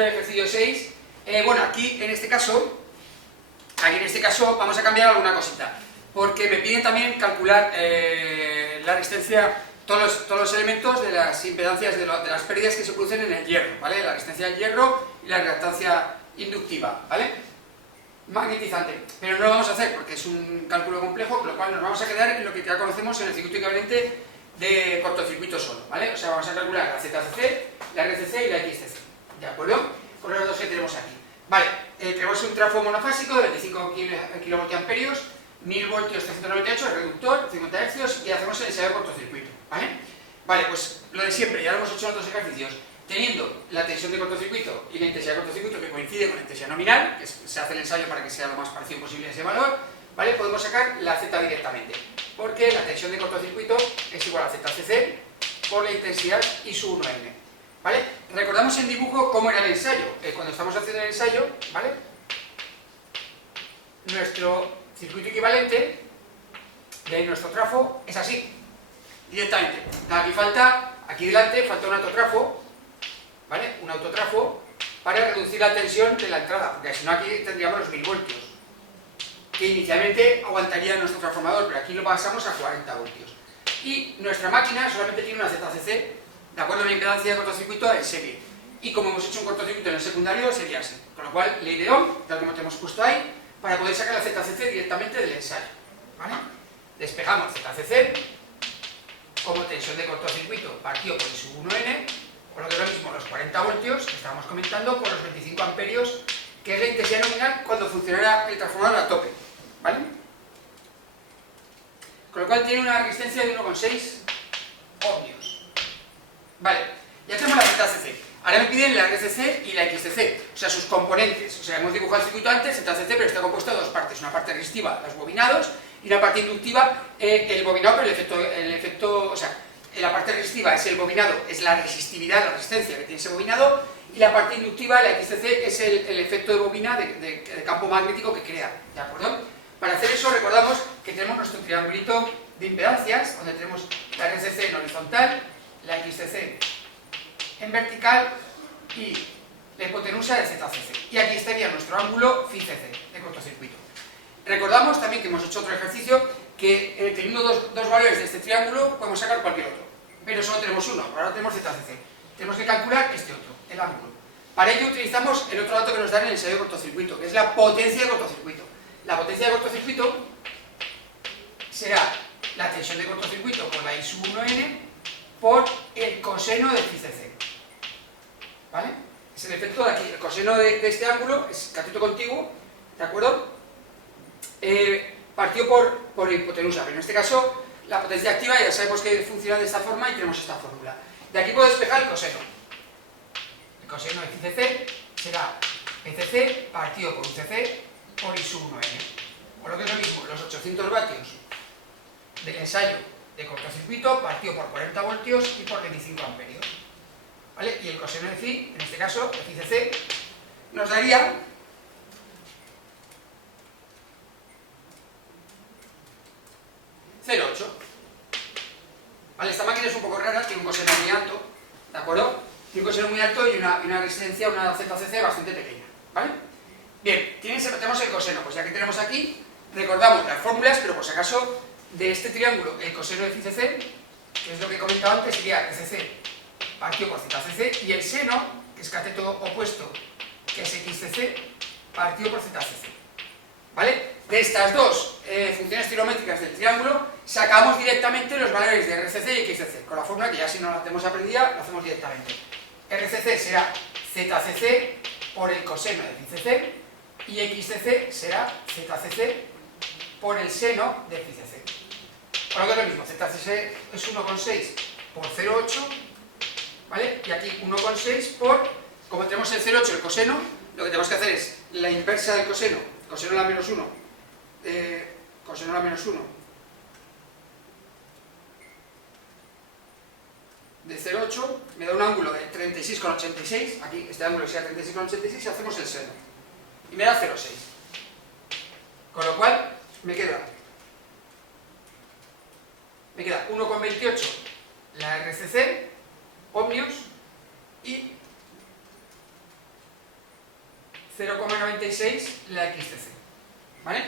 del ejercicio 6. Bueno, aquí en este caso vamos a cambiar alguna cosita, porque me piden también calcular la resistencia, todos los elementos de las impedancias de las pérdidas que se producen en el hierro, ¿vale? La resistencia del hierro y la reactancia inductiva, ¿vale? Magnetizante, pero no lo vamos a hacer porque es un cálculo complejo, con lo cual nos vamos a quedar en lo que ya conocemos en el circuito equivalente de cortocircuito solo, ¿vale? O sea, vamos a calcular la ZCC, la RCC y la XCC, ¿de acuerdo? Con los dos que tenemos aquí. Vale, tenemos un trafo monofásico de 25 kVA, 1000 voltios 398, el reductor, 50 Hz, y hacemos el ensayo de cortocircuito, ¿vale? Vale, pues lo de siempre, ya lo hemos hecho en otros ejercicios. Teniendo la tensión de cortocircuito y la intensidad de cortocircuito que coincide con la intensidad nominal, que se hace el ensayo para que sea lo más parecido posible a ese valor, ¿vale? Podemos sacar la Z directamente, porque la tensión de cortocircuito es igual a ZCC por la intensidad y su 1N, ¿vale? Recordamos en dibujo cómo era el ensayo. Cuando estamos haciendo el ensayo, ¿vale? Nuestro circuito equivalente de nuestro trafo es así, directamente. Aquí delante falta un autotrafo, ¿vale? Un autotrafo para reducir la tensión de la entrada, porque si no aquí tendríamos los 1000 voltios, que inicialmente aguantaría nuestro transformador, pero aquí lo pasamos a 40 voltios. Y nuestra máquina solamente tiene una ZCC, de acuerdo a la impedancia de cortocircuito en serie. Y como hemos hecho un cortocircuito en el secundario, sería así. Con lo cual, ley de Ohm, tal como te hemos puesto ahí, para poder sacar la ZCC directamente del ensayo, ¿vale? Despejamos ZCC como tensión de cortocircuito partido por su 1N, o lo que es lo mismo, los 40 voltios que estábamos comentando, por los 25 amperios, que es la intensidad nominal cuando funcionara el transformador a tope, ¿vale? Con lo cual tiene una resistencia de 1,6 ohmios. Vale, ya tenemos la ZCC. Ahora me piden la RCC y la XCC, o sea, sus componentes. O sea, hemos dibujado el circuito antes, ZCC, pero está compuesto de dos partes. Una parte resistiva, los bobinados, y una parte inductiva, el bobinado, pero el efecto, o sea, la parte resistiva es el bobinado, es la resistividad, la resistencia que tiene ese bobinado, y la parte inductiva, la XCC, es el efecto de bobina de campo magnético que crea, ¿de acuerdo? Para hacer eso recordamos que tenemos nuestro triangulito de impedancias, donde tenemos la RCC en horizontal, la XCC en vertical y la hipotenusa de ZCC. Y aquí estaría nuestro ángulo φCC de cortocircuito. Recordamos también que hemos hecho otro ejercicio que teniendo dos valores de este triángulo podemos sacar cualquier otro, pero solo tenemos uno, por ahora tenemos ZCC. Tenemos que calcular este otro, el ángulo. Para ello utilizamos el otro dato que nos dan en el ensayo de cortocircuito, que es la potencia de cortocircuito. La potencia de cortocircuito será la tensión de cortocircuito por la I sub 1N por el coseno de φCC, ¿vale? Es el efecto de aquí, el coseno de este ángulo es cateto contiguo, ¿de acuerdo? Partido por hipotenusa, pero en este caso la potencia activa ya sabemos que funciona de esta forma y tenemos esta fórmula. De aquí puedo despejar el coseno. El coseno de φCC será PCC partido por UCC por I sub 1N. O lo que es lo mismo, los 800 vatios del ensayo de cortocircuito partido por 40 voltios y por 25 amperios. ¿Vale? Y el coseno de phi, en este caso, de φCC, nos daría (0,8). ¿Vale? Esta máquina es un poco rara, tiene un coseno muy alto, ¿de acuerdo? Tiene un coseno muy alto y una resistencia, una ZCC bastante pequeña, ¿vale? Bien, tenemos el coseno, pues ya que tenemos aquí, recordamos las fórmulas, pero por si acaso, de este triángulo, el coseno de φCC, que es lo que he comentado antes, sería RCC partido por ZCC, y el seno, que es cateto opuesto, que es XCC, partido por ZCC, ¿vale? De estas dos funciones trigonométricas del triángulo, sacamos directamente los valores de RCC y XCC, con la fórmula que ya si no la tenemos aprendida, lo hacemos directamente. RCC será ZCC por el coseno de φCC, y XCC será ZCC por el seno de φCC. Por lo que es lo mismo, ZCC es 1,6 por 0,8, ¿vale? Y aquí 1,6 por, como tenemos el 0,8 el coseno, lo que tenemos que hacer es la inversa del coseno, coseno a la menos 1, coseno a la menos 1 de 0,8, me da un ángulo de 36,86, aquí este ángulo sea 36,86 y hacemos el seno, y me da 0,6. Con lo cual, me queda 1,28 la RCC, ohmios, y 0,96 la XTC, ¿vale?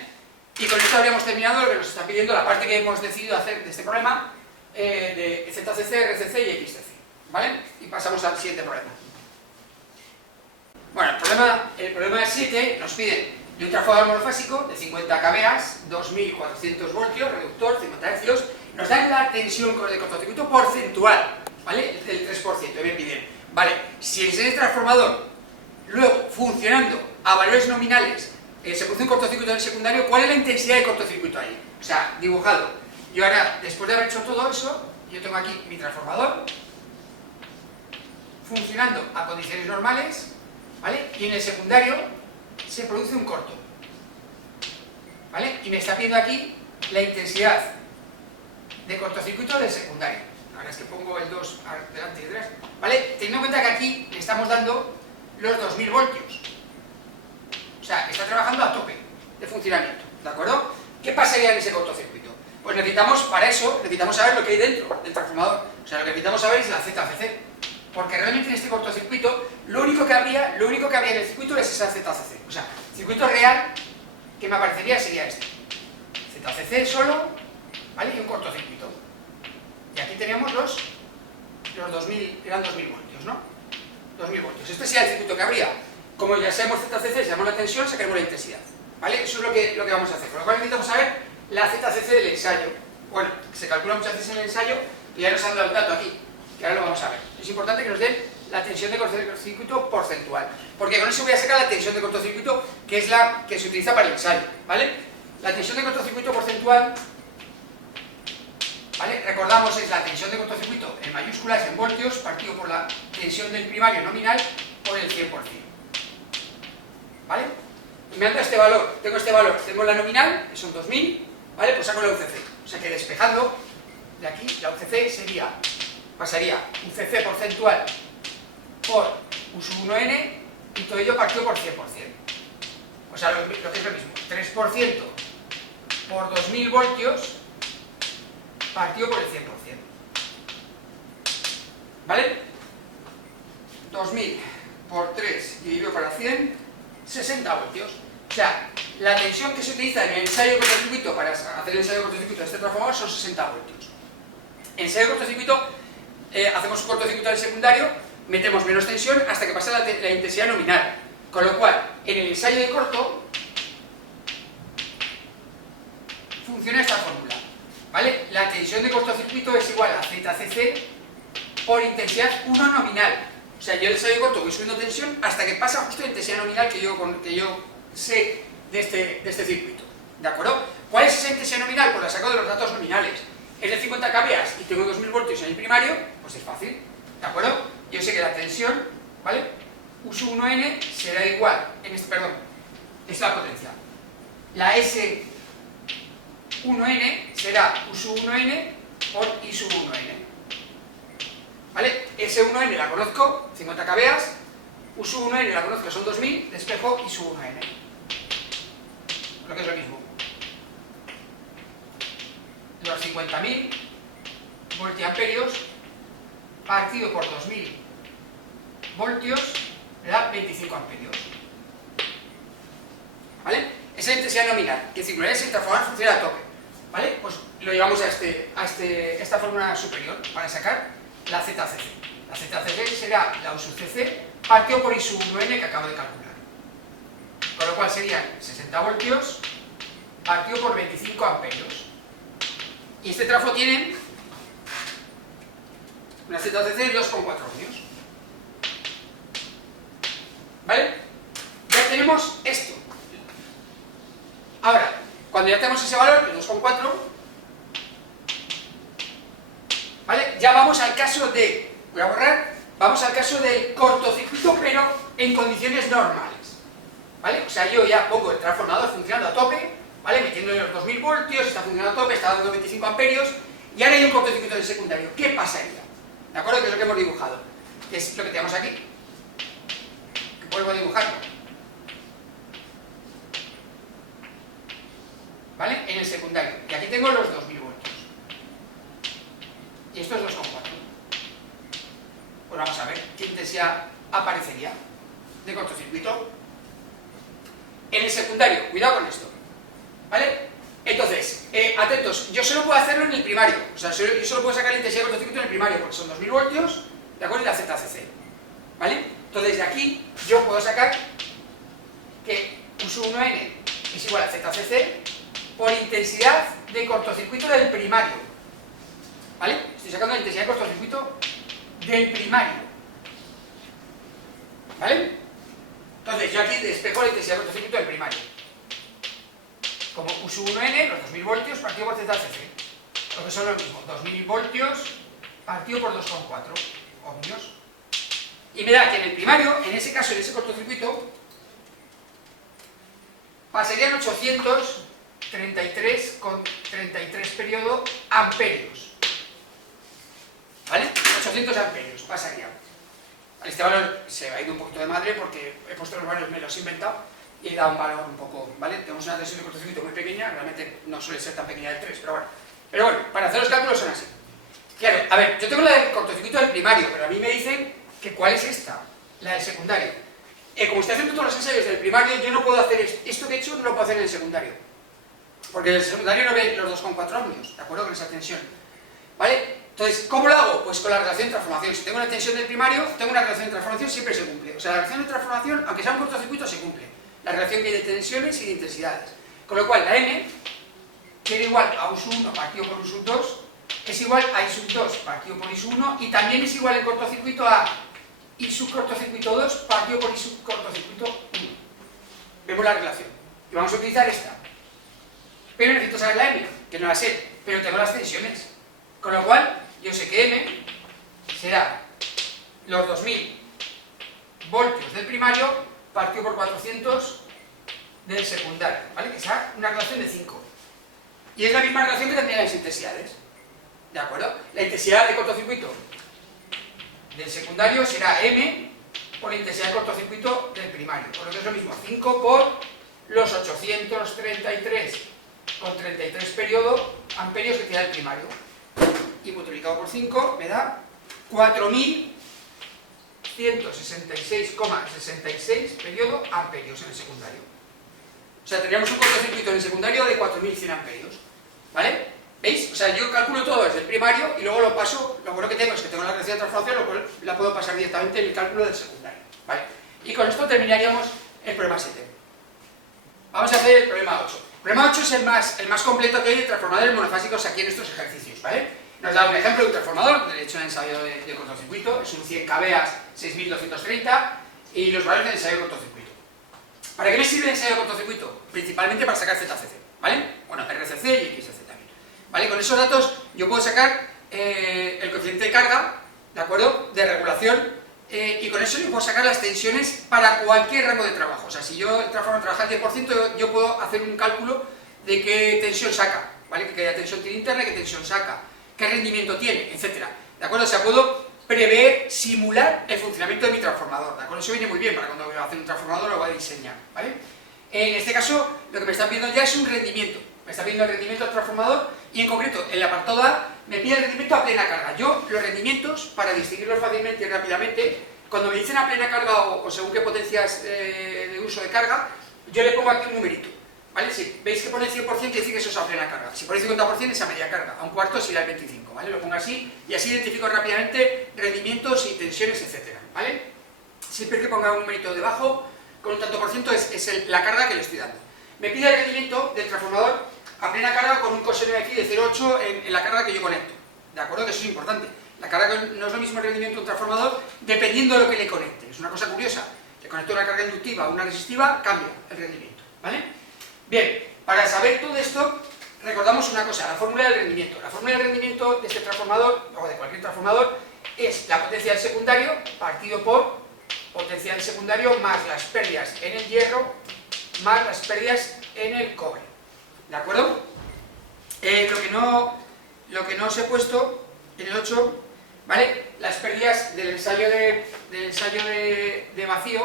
Y con esto habríamos terminado lo que nos está pidiendo la parte que hemos decidido hacer de este problema de ZCC, RCC y XTC, ¿vale? Y pasamos al siguiente problema. Bueno, el problema 7 nos pide de un transformador monofásico de 50 kVA, 2400 voltios, reductor, 50 Hz, nos dan la tensión de cortocircuito porcentual, ¿vale? Del 3%, y me piden, vale, si en ese transformador, luego, funcionando a valores nominales, se produce un cortocircuito en el secundario, ¿cuál es la intensidad de cortocircuito ahí? O sea, dibujado. Yo ahora, después de haber hecho todo eso, yo tengo aquí mi transformador, funcionando a condiciones normales, ¿vale? Y en el secundario se produce un corto, ¿vale? Y me está pidiendo aquí la intensidad de cortocircuito del secundario. Ahora es que pongo el 2 delante y detrás, ¿vale? Teniendo en cuenta que aquí le estamos dando los 2000 voltios. O sea, está trabajando a tope de funcionamiento, ¿de acuerdo? ¿Qué pasaría en ese cortocircuito? Pues necesitamos, para eso, necesitamos saber lo que hay dentro del transformador. O sea, lo que necesitamos saber es la ZCC. Porque realmente en este cortocircuito, lo único que habría en el circuito es esa ZCC. O sea, el circuito real que me aparecería sería este. ZCC solo, ¿vale? Y un cortocircuito. Y aquí teníamos los 2000, eran 2000 voltios, ¿no? 2000 voltios. Este sería el circuito que habría. Como ya sabemos ZCC, sabemos la tensión, sacaremos la intensidad, ¿vale? Eso es lo que vamos a hacer. Con lo cual necesitamos saber la ZCC del ensayo. Bueno, se calcula muchas veces en el ensayo, pero ya nos han dado el dato aquí, que ahora lo vamos a ver. Es importante que nos den la tensión de cortocircuito porcentual, porque con eso voy a sacar la tensión de cortocircuito, que es la que se utiliza para el ensayo, ¿vale? La tensión de cortocircuito porcentual, ¿vale? Recordamos, es la tensión de cortocircuito en mayúsculas, en voltios, partido por la tensión del primario nominal por el 100%. ¿Vale? Me anda este valor, tengo la nominal, que son 2000, ¿vale? Pues saco la UCC. O sea que despejando de aquí, la UCC pasaría UCC porcentual por U sub 1n y todo ello partido por 100%. O sea, lo que es lo mismo, 3% por 2000 voltios partido por el 100%. ¿Vale? 2000 por 3 dividido por 100, 60 voltios. O sea, la tensión que se utiliza en el ensayo de cortocircuito para hacer el ensayo de cortocircuito de este transformador son 60 voltios. En ensayo de cortocircuito, hacemos un cortocircuito del secundario, metemos menos tensión hasta que pasa la intensidad nominal. Con lo cual, en el ensayo de corto, funciona esta fórmula, ¿vale? La tensión de cortocircuito es igual a ZCC por intensidad 1 nominal. O sea, yo el ensayo de corto voy subiendo tensión hasta que pasa justo la intensidad nominal que yo sé de este circuito, ¿de acuerdo? ¿Cuál es esa intensidad nominal? Pues la saco de los datos nominales. Es de 50 kVA y tengo 2000 voltios en el primario, pues es fácil, ¿de acuerdo? Yo sé que la tensión, ¿vale? U sub 1n será igual, es la potencia. La S1n será U sub 1n por I sub 1n. ¿Vale? S1n la conozco, 50 kVA, U sub 1n la conozco, son 2000, despejo I sub 1n. Lo que es lo mismo. Los 50.000 voltiamperios partido por 2000 voltios me da 25 amperios. ¿Vale? Esa es la intensidad nominal, que decir, el transformador funciona a tope. ¿Vale? Pues lo llevamos a esta fórmula superior para sacar la ZCC. La ZCC será la U sub CC partido por I sub 1n que acabo de calcular. Con lo cual serían 60 voltios partido por 25 amperios. Y este trafo tiene una ZCC de 2,4 ohmios. ¿Vale? Ya tenemos esto. Ahora, cuando ya tenemos ese valor, que es 2,4, ¿vale? Ya vamos al caso de, voy a borrar, vamos al caso del cortocircuito, pero en condiciones normales. ¿Vale? O sea, yo ya pongo el transformador funcionando a tope, ¿vale? Metiéndole los 2000 voltios, está funcionando a tope, está dando 25 amperios, y ahora hay un cortocircuito del secundario. ¿Qué pasaría? ¿De acuerdo? Que es lo que hemos dibujado. Que es lo que tenemos aquí. Vuelvo a dibujarlo. ¿Vale? En el secundario. Y aquí tengo los 2000 voltios. Y esto es 2,4. Pues vamos a ver qué intensidad aparecería de cortocircuito. En el secundario, cuidado con esto, ¿vale? Entonces, atentos, yo solo puedo hacerlo en el primario, o sea, yo solo puedo sacar la intensidad de cortocircuito en el primario, porque son 2000 voltios, ¿de acuerdo? Y la ZCC, ¿vale? Entonces, de aquí yo puedo sacar que U sub 1n es igual a ZCC por intensidad de cortocircuito del primario, ¿vale? Estoy sacando la intensidad de cortocircuito del primario, ¿vale? Entonces, yo aquí despejo la intensidad de cortocircuito del primario. Como U sub 1n, los 2000 voltios partido por ZCC. Lo que son lo mismo, 2000 voltios partido por 2,4 ohmios. Y me da que en el primario, en ese caso, en ese cortocircuito, pasarían 833,33 periodo amperios. ¿Vale? 800 amperios pasaría. Este valor se ha ido un poquito de madre porque he puesto los valores, me los he inventado y he dado un valor un poco, ¿vale? Tenemos una tensión de cortocircuito muy pequeña, realmente no suele ser tan pequeña de 3, pero bueno, para hacer los cálculos son así. Claro, a ver, yo tengo la del cortocircuito del primario, pero a mí me dicen que ¿cuál es esta? La del secundario. Como estoy haciendo todos los ensayos del primario, yo no puedo hacer esto que he hecho, no lo puedo hacer en el secundario. Porque el secundario no ve los 2,4 ohmios, ¿de acuerdo? Con esa tensión. ¿Vale? Entonces, ¿cómo lo hago? Pues con la relación de transformación. Si tengo una tensión del primario, tengo una relación de transformación, siempre se cumple. O sea, la relación de transformación, aunque sea un cortocircuito, se cumple. La relación que hay de tensiones y de intensidades. Con lo cual, la M, que era igual a U sub 1 partido por U sub 2, es igual a I sub 2 partido por I sub 1, y también es igual en cortocircuito a I sub cortocircuito 2 partido por I sub cortocircuito 1. Vemos la relación. Y vamos a utilizar esta. Pero necesito saber la M, que no la sé, pero tengo las tensiones. Con lo cual, yo sé que M será los 2000 voltios del primario partido por 400 del secundario, ¿vale? Que será una relación de 5. Y es la misma relación que tendrían las intensidades, ¿de acuerdo? La intensidad de cortocircuito del secundario será M por la intensidad de cortocircuito del primario, por lo que es lo mismo, 5 por los 833,33 periodo amperios que tiene el primario. Y multiplicado por 5 me da 4166,66 periodo amperios en el secundario. O sea, tendríamos un cortocircuito en el secundario de 4100 amperios. ¿Vale? ¿Veis? O sea, yo calculo todo desde el primario y luego lo paso, lo bueno que tengo es que tengo la relación de transformación, lo cual la puedo pasar directamente en el cálculo del secundario. ¿Vale? Y con esto terminaríamos el problema 7. Vamos a hacer el problema 8. El problema 8 es el más completo que hay de transformadores monofásicos aquí en estos ejercicios, ¿vale? Nos da un ejemplo de un transformador, de hecho un ensayo de cortocircuito, es un 100 kVA 6230 y los valores del ensayo de cortocircuito. ¿Para qué me sirve el ensayo de cortocircuito? Principalmente para sacar ZCC, ¿vale? Bueno, RCC y XCC también. ¿Vale? Con esos datos yo puedo sacar el coeficiente de carga, ¿de acuerdo? De regulación, y con eso yo puedo sacar las tensiones para cualquier rango de trabajo. O sea, si yo el transformador trabaja al 10%, yo puedo hacer un cálculo de qué tensión saca, ¿vale? Que tensión tiene interna, qué tensión saca, qué rendimiento tiene, etcétera. ¿De acuerdo? O sea, puedo prever, simular el funcionamiento de mi transformador, ¿de acuerdo? Eso viene muy bien para cuando voy a hacer un transformador lo voy a diseñar, ¿vale? En este caso, lo que me están pidiendo ya es un rendimiento. Me está pidiendo el rendimiento del transformador y en concreto, en el apartado A, me pide el rendimiento a plena carga. Yo, los rendimientos, para distinguirlos fácilmente y rápidamente, cuando me dicen a plena carga o según qué potencias de uso de carga, yo le pongo aquí un numerito, ¿vale? Si veis que pone 100%, quiere decir que eso es a plena carga. Si pone 50% es a media carga, a un cuarto será el 25, ¿vale? Lo pongo así y así identifico rápidamente rendimientos y tensiones, etcétera, ¿vale? Siempre que ponga un numerito debajo, con un tanto por ciento es la carga que le estoy dando. Me pide el rendimiento del transformador a plena carga con un coseno de aquí de 0,8 en la carga que yo conecto, ¿de acuerdo? Que eso es importante. La carga no es lo mismo el rendimiento de un transformador dependiendo de lo que le conecte. Es una cosa curiosa. Le conecto una carga inductiva o una resistiva, cambia el rendimiento, ¿vale? Bien, para saber todo esto, recordamos una cosa, la fórmula del rendimiento. La fórmula del rendimiento de este transformador, o de cualquier transformador, es la potencia del secundario partido por potencia del secundario más las pérdidas en el hierro más las pérdidas en el cobre. ¿De acuerdo? Lo que no os he puesto en el 8, ¿vale? Las pérdidas del ensayo de vacío,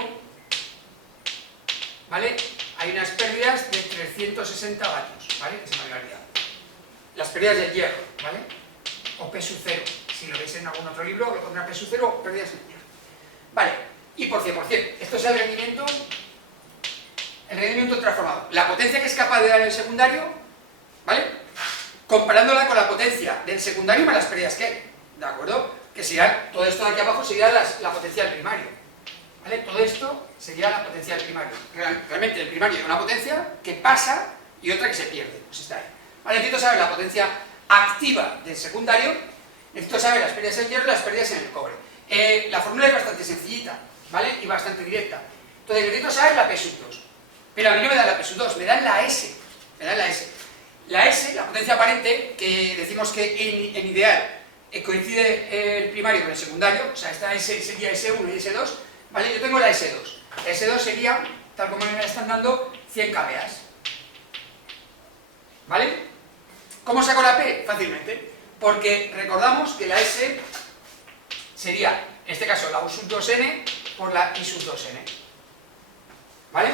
¿vale? Hay unas pérdidas de 360 vatios, ¿vale? Que se me había olvidado. Las pérdidas del hierro, ¿vale? O P sub 0. Si lo veis en algún otro libro, lo pondrá P sub 0 o pérdidas del hierro. Vale, y por 100%. Esto es el rendimiento el rendimiento del transformador, la potencia que es capaz de dar el secundario, ¿vale? Comparándola con la potencia del secundario más las pérdidas que hay, ¿de acuerdo? Que serían, todo esto de aquí abajo sería la potencia del primario, ¿vale? Todo esto sería la potencia del primario. Realmente el primario es una potencia que pasa y otra que se pierde, pues está ahí. Vale, necesito saber la potencia activa del secundario, necesito saber las pérdidas en el hierro y las pérdidas en el cobre. La fórmula es bastante sencillita, ¿vale? Y bastante directa. Entonces necesito saber la P sub 2. Pero a mí no me dan la P sub 2, me dan la S. Me dan la S. La S, la potencia aparente, que decimos que en ideal coincide el primario con el secundario, o sea, esta S sería S1 y S2, ¿vale? Yo tengo la S2. La S2 sería, tal como me la están dando, 100 kVA. ¿Vale? ¿Cómo saco la P? Fácilmente. Porque recordamos que la S sería, en este caso, la U sub 2N por la I sub 2N. ¿Vale?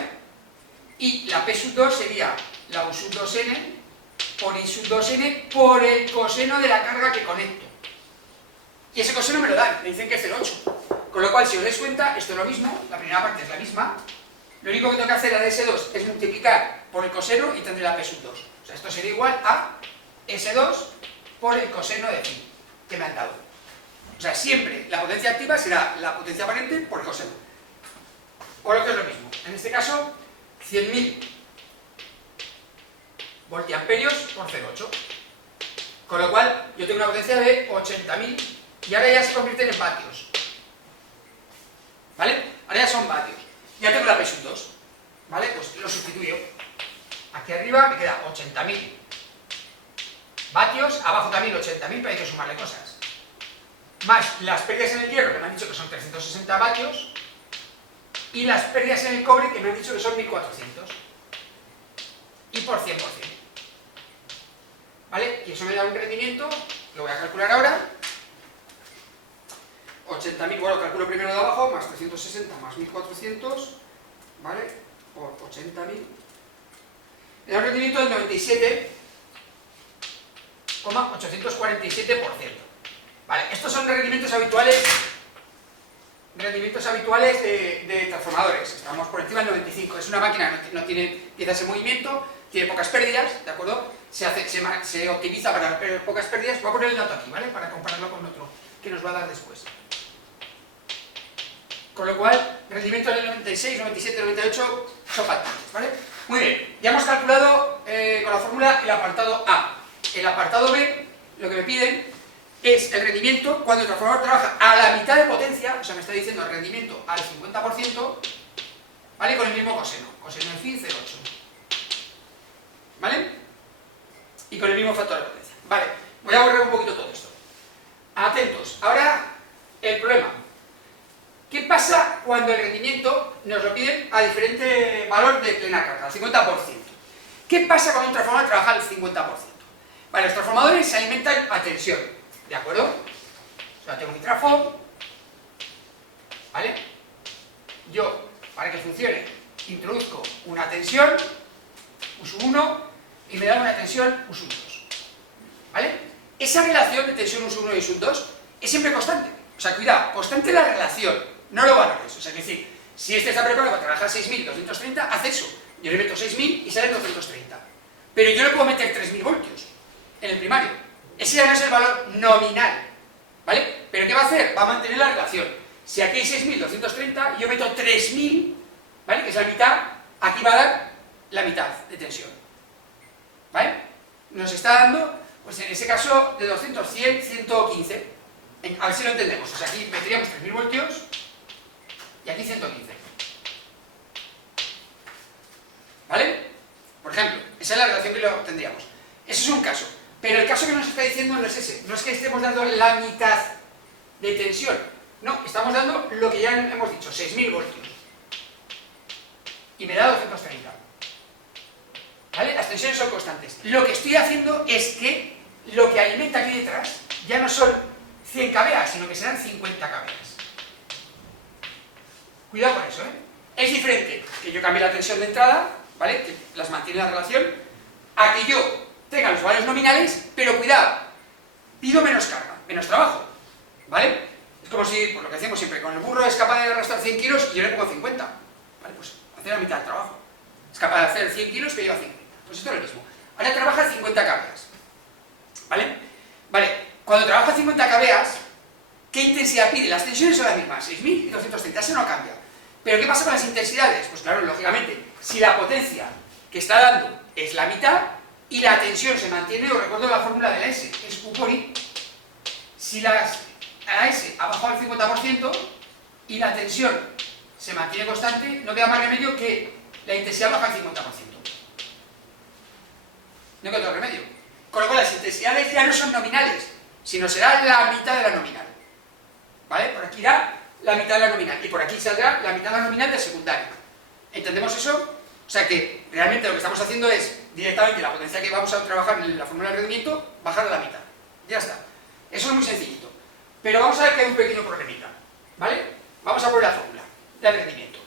Y la P sub 2 sería la U sub 2N por I sub 2N por el coseno de la carga que conecto. Y ese coseno me lo dan, me dicen que es 0,8. Con lo cual, si os dais cuenta, esto es lo mismo, la primera parte es la misma. Lo único que tengo que hacer a S2 es multiplicar por el coseno y tendré la P sub 2. O sea, esto sería igual a S2 por el coseno de phi que me han dado. O sea, siempre la potencia activa será la potencia aparente por el coseno. O lo que es lo mismo. En este caso, 100.000 voltiamperios por 0,8. Con lo cual, yo tengo una potencia de 80.000 y ahora ya se convierten en vatios. ¿Vale? Ahora ya son vatios. Ya tengo la P sub 2. ¿Vale? Pues lo sustituyo. Aquí arriba me queda 80.000 vatios, abajo también 80.000, pero hay que sumarle cosas. Más las pérdidas en el hierro, que me han dicho que son 360 vatios, y las pérdidas en el cobre, que me han dicho que son 1400. Y por 100%. ¿Vale? Y eso me da un rendimiento, lo voy a calcular ahora. 80.000, bueno, calculo primero de abajo, más 360 más 1400, ¿vale? Por 80.000. Me da un rendimiento del 97,847%. Vale, estos son rendimientos habituales de transformadores. Estamos por encima del 95. Es una máquina que no tiene piezas en movimiento, tiene pocas pérdidas, ¿de acuerdo? Se optimiza para pocas pérdidas. Voy a poner el dato aquí, ¿vale? Para compararlo con otro que nos va a dar después. Con lo cual, rendimientos del 96, 97, 98 son factibles, ¿vale? Muy bien, ya hemos calculado con la fórmula el apartado A. El apartado B, lo que me piden es el rendimiento cuando el transformador trabaja a la mitad de potencia, o sea, me está diciendo el rendimiento al 50%, ¿vale? Con el mismo coseno, coseno de phi 0,8, ¿vale? Y con el mismo factor de potencia. Vale, voy a borrar un poquito todo esto. Atentos, ahora el problema. ¿Qué pasa cuando el rendimiento nos lo piden a diferente valor de plena carga, al 50%? ¿Qué pasa cuando un transformador trabaja al 50%? Vale, los transformadores se alimentan a tensión, ¿de acuerdo? O sea, tengo mi trafo, ¿vale? Yo, para que funcione, introduzco una tensión, U sub 1, y me da una tensión U sub 2, ¿vale? Esa relación de tensión U sub 1 y U sub 2 es siempre constante. O sea, cuidado, constante la relación, no lo valores. O sea, es decir, si este está preparado para trabajar 6.230, haz eso. Yo le meto 6.000 y sale 230. Pero yo le puedo meter 3.000 voltios en el primario. Ese ya no es el valor nominal, ¿vale? ¿Pero qué va a hacer? Va a mantener la relación. Si aquí hay 6.230 y yo meto 3.000, ¿vale? Que es la mitad, aquí va a dar la mitad de tensión, ¿vale? Nos está dando, pues en ese caso, de 200, 100, 115. A ver si lo entendemos. O sea, aquí meteríamos 3.000 voltios y aquí 115. ¿Vale? Por ejemplo, esa es la relación que lo tendríamos. Ese es un caso. Pero el caso que nos está diciendo no es ese. No es que estemos dando la mitad de tensión. No, estamos dando lo que ya hemos dicho, 6.000 voltios. Y me da 230. ¿Vale? Las tensiones son constantes. Lo que estoy haciendo es que lo que alimenta aquí detrás ya no son 100 kVA, sino que serán 50 kVA. Cuidado con eso, ¿eh? Es diferente que yo cambie la tensión de entrada, ¿vale? Que las mantiene la relación, a que yo tenga los valores nominales, pero cuidado, pido menos carga, menos trabajo, ¿vale? Es como si, por lo que hacemos siempre, con el burro es capaz de arrastrar 100 kilos y yo le pongo 50, ¿vale? Pues hace la mitad del trabajo. Es capaz de hacer 100 kilos, pero lleva 5. Pues esto es lo mismo. Ahora trabaja 50 kVA. ¿Vale? Vale, cuando trabaja 50 kVA, ¿qué intensidad pide? Las tensiones son las mismas, 6.000 y 230, eso no cambia. Pero ¿qué pasa con las intensidades? Pues claro, lógicamente, si la potencia que está dando es la mitad y la tensión se mantiene, os recuerdo la fórmula de la S, es U por I. Si la S ha bajado al 50% y la tensión se mantiene constante, no queda más remedio que la intensidad baja al 50%. No queda otro remedio. Con lo cual las intensidades ya no son nominales, sino será la mitad de la nominal. ¿Vale? Por aquí irá la mitad de la nominal y por aquí saldrá la mitad de la nominal de secundaria. ¿Entendemos eso? O sea que realmente lo que estamos haciendo es directamente la potencia que vamos a trabajar en la fórmula de rendimiento, bajar a la mitad. Ya está. Eso es muy sencillito. Pero vamos a ver que hay un pequeño problemita. ¿Vale? Vamos a poner la fórmula del rendimiento.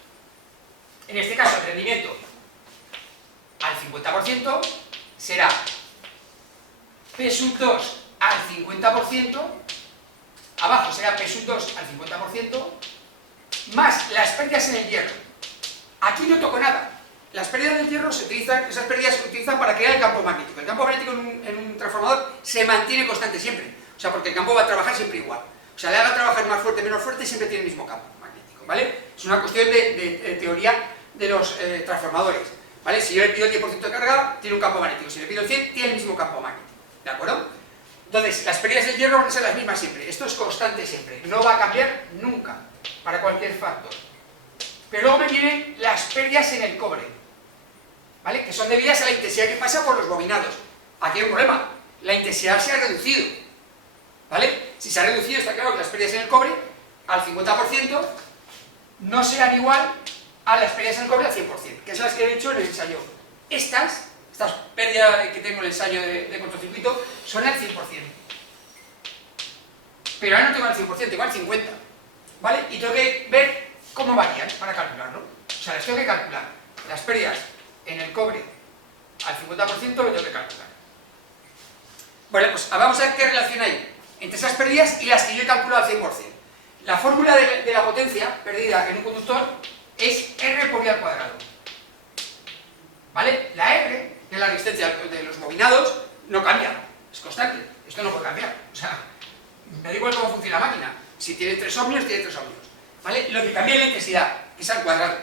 En este caso el rendimiento al 50% será P sub 2 al 50%, abajo será P sub 2 al 50%, más las pérdidas en el hierro. Aquí no toco nada. Las pérdidas del hierro esas pérdidas se utilizan para crear el campo magnético. El campo magnético en un transformador se mantiene constante siempre. O sea, porque el campo va a trabajar siempre igual. O sea, le haga trabajar más fuerte, menos fuerte, siempre tiene el mismo campo magnético, ¿vale? Es una cuestión de teoría de los transformadores, ¿vale? Si yo le pido el 10% de carga, tiene un campo magnético. Si le pido el 100, tiene el mismo campo magnético, ¿de acuerdo? Entonces, las pérdidas del hierro van a ser las mismas siempre. Esto es constante siempre. No va a cambiar nunca, para cualquier factor. Pero luego me vienen las pérdidas en el cobre, ¿vale? Que son debidas a la intensidad que pasa por los bobinados. Aquí hay un problema. La intensidad se ha reducido, ¿vale? Si se ha reducido, está claro que las pérdidas en el cobre al 50% no serán igual a las pérdidas en el cobre al 100%, que son las que he hecho en el ensayo. Estas pérdidas que tengo en el ensayo de cortocircuito son al 100%. Pero ahora no tengo al 100%, tengo al 50%, ¿vale? Y tengo que ver cómo varían para calcularlo. O sea, les tengo que calcular las pérdidas en el cobre al 50%, lo tengo que calcular. Vale, pues vamos a ver qué relación hay entre esas pérdidas y las que yo he calculado al 100%. La fórmula de la potencia perdida en un conductor es R por I al cuadrado. ¿Vale? La R, que es la resistencia de los bobinados, no cambia, es constante. Esto no puede cambiar. O sea, me da igual cómo funciona la máquina. Si tiene 3 ohmios, tiene 3 ohmios. ¿Vale? Lo que cambia es la intensidad, que es al cuadrado.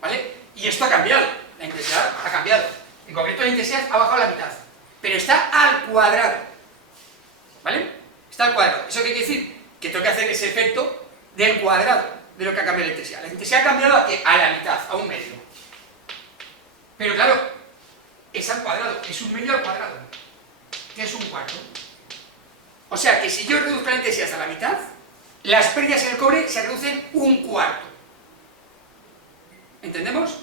¿Vale? Y esto ha cambiado. La intensidad ha cambiado. En concreto, la intensidad ha bajado a la mitad. Pero está al cuadrado. ¿Vale? Está al cuadrado. ¿Eso qué quiere decir? Que tengo que hacer ese efecto del cuadrado de lo que ha cambiado la intensidad. La intensidad ha cambiado ¿a qué? A la mitad, a un medio. Pero claro, es al cuadrado, es un medio al cuadrado, que es un cuarto. O sea que si yo reduzco la intensidad a la mitad, las pérdidas en el cobre se reducen un cuarto. ¿Entendemos?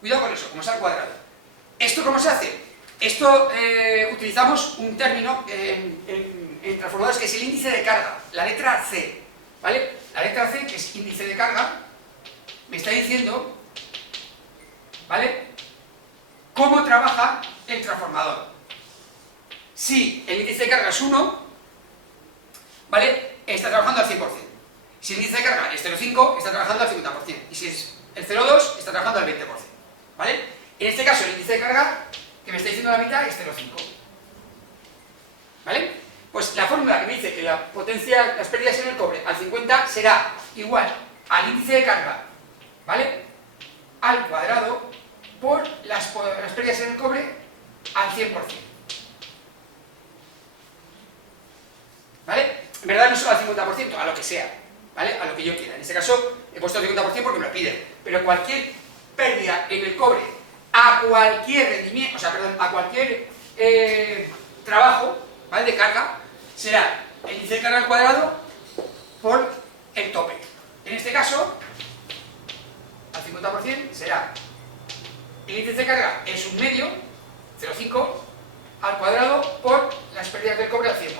Cuidado con eso, como es al cuadrado. ¿Esto cómo se hace? Esto utilizamos un término en transformadores que es el índice de carga, la letra C, ¿vale? La letra C, que es índice de carga, me está diciendo, ¿vale?, cómo trabaja el transformador. Si el índice de carga es 1, ¿vale?, está trabajando al 100%. Si el índice de carga es 0,5, está trabajando al 50%. Y si es el 0,2, está trabajando al 20%. ¿Vale? En este caso, el índice de carga, que me está diciendo la mitad, es 0,5. ¿Vale? Pues la fórmula que me dice que la potencia, las pérdidas en el cobre al 50 será igual al índice de carga, ¿vale?, al cuadrado por las pérdidas en el cobre al 100%. ¿Vale? En verdad no solo al 50%, a lo que sea, ¿vale? A lo que yo quiera. En este caso he puesto el 50% porque me lo piden, pero cualquier pérdida en el cobre a cualquier rendimiento, o sea, perdón, a cualquier trabajo, ¿vale?, de carga, será el índice de carga al cuadrado por el tope. En este caso, al 50% será el índice de carga es un medio, 0,5, al cuadrado por las pérdidas del cobre al 100%.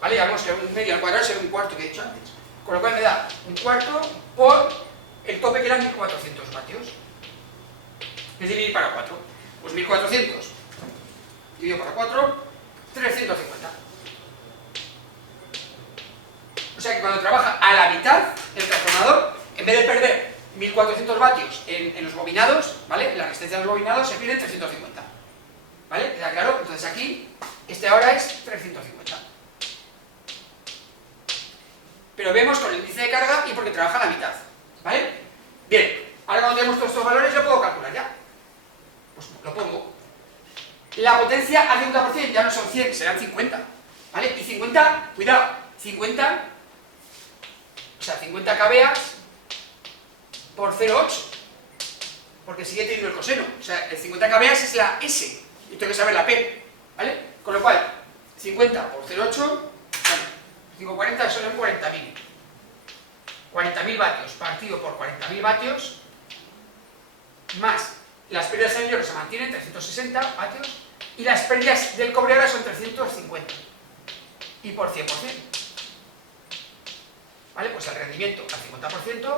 ¿Vale? Ya vemos que un medio al cuadrado será un cuarto que he dicho antes. Con lo cual me da un cuarto por el tope que eran 1400 vatios. Es dividir para 4. Pues 1400 dividido para 4, 350. O sea que cuando trabaja a la mitad, el transformador, en vez de perder 1400 vatios en los bobinados, ¿vale? En la resistencia de los bobinados se pierden 350. ¿Vale? ¿Queda claro? Entonces aquí, este ahora es 350. Pero vemos con el índice de carga y porque trabaja a la mitad. ¿Vale? Bien, ahora cuando tenemos todos estos valores, yo puedo calcular ya. Pues lo pongo. La potencia al 50% ya no son 100, serán 50. ¿Vale? Y 50, cuidado, 50, o sea, 50 kVA por 0,8. Porque sigue teniendo el coseno. O sea, el 50 kVA es la S. Y tengo que saber la P. ¿Vale? Con lo cual, 50 por 0,8, bueno, 540 son 40.000. 40.000 vatios partido por 40.000 vatios, más las pérdidas del hierro se mantienen, 360 vatios, y las pérdidas del cobre ahora son 350. Y por 100%. ¿Vale? Pues el rendimiento al 50%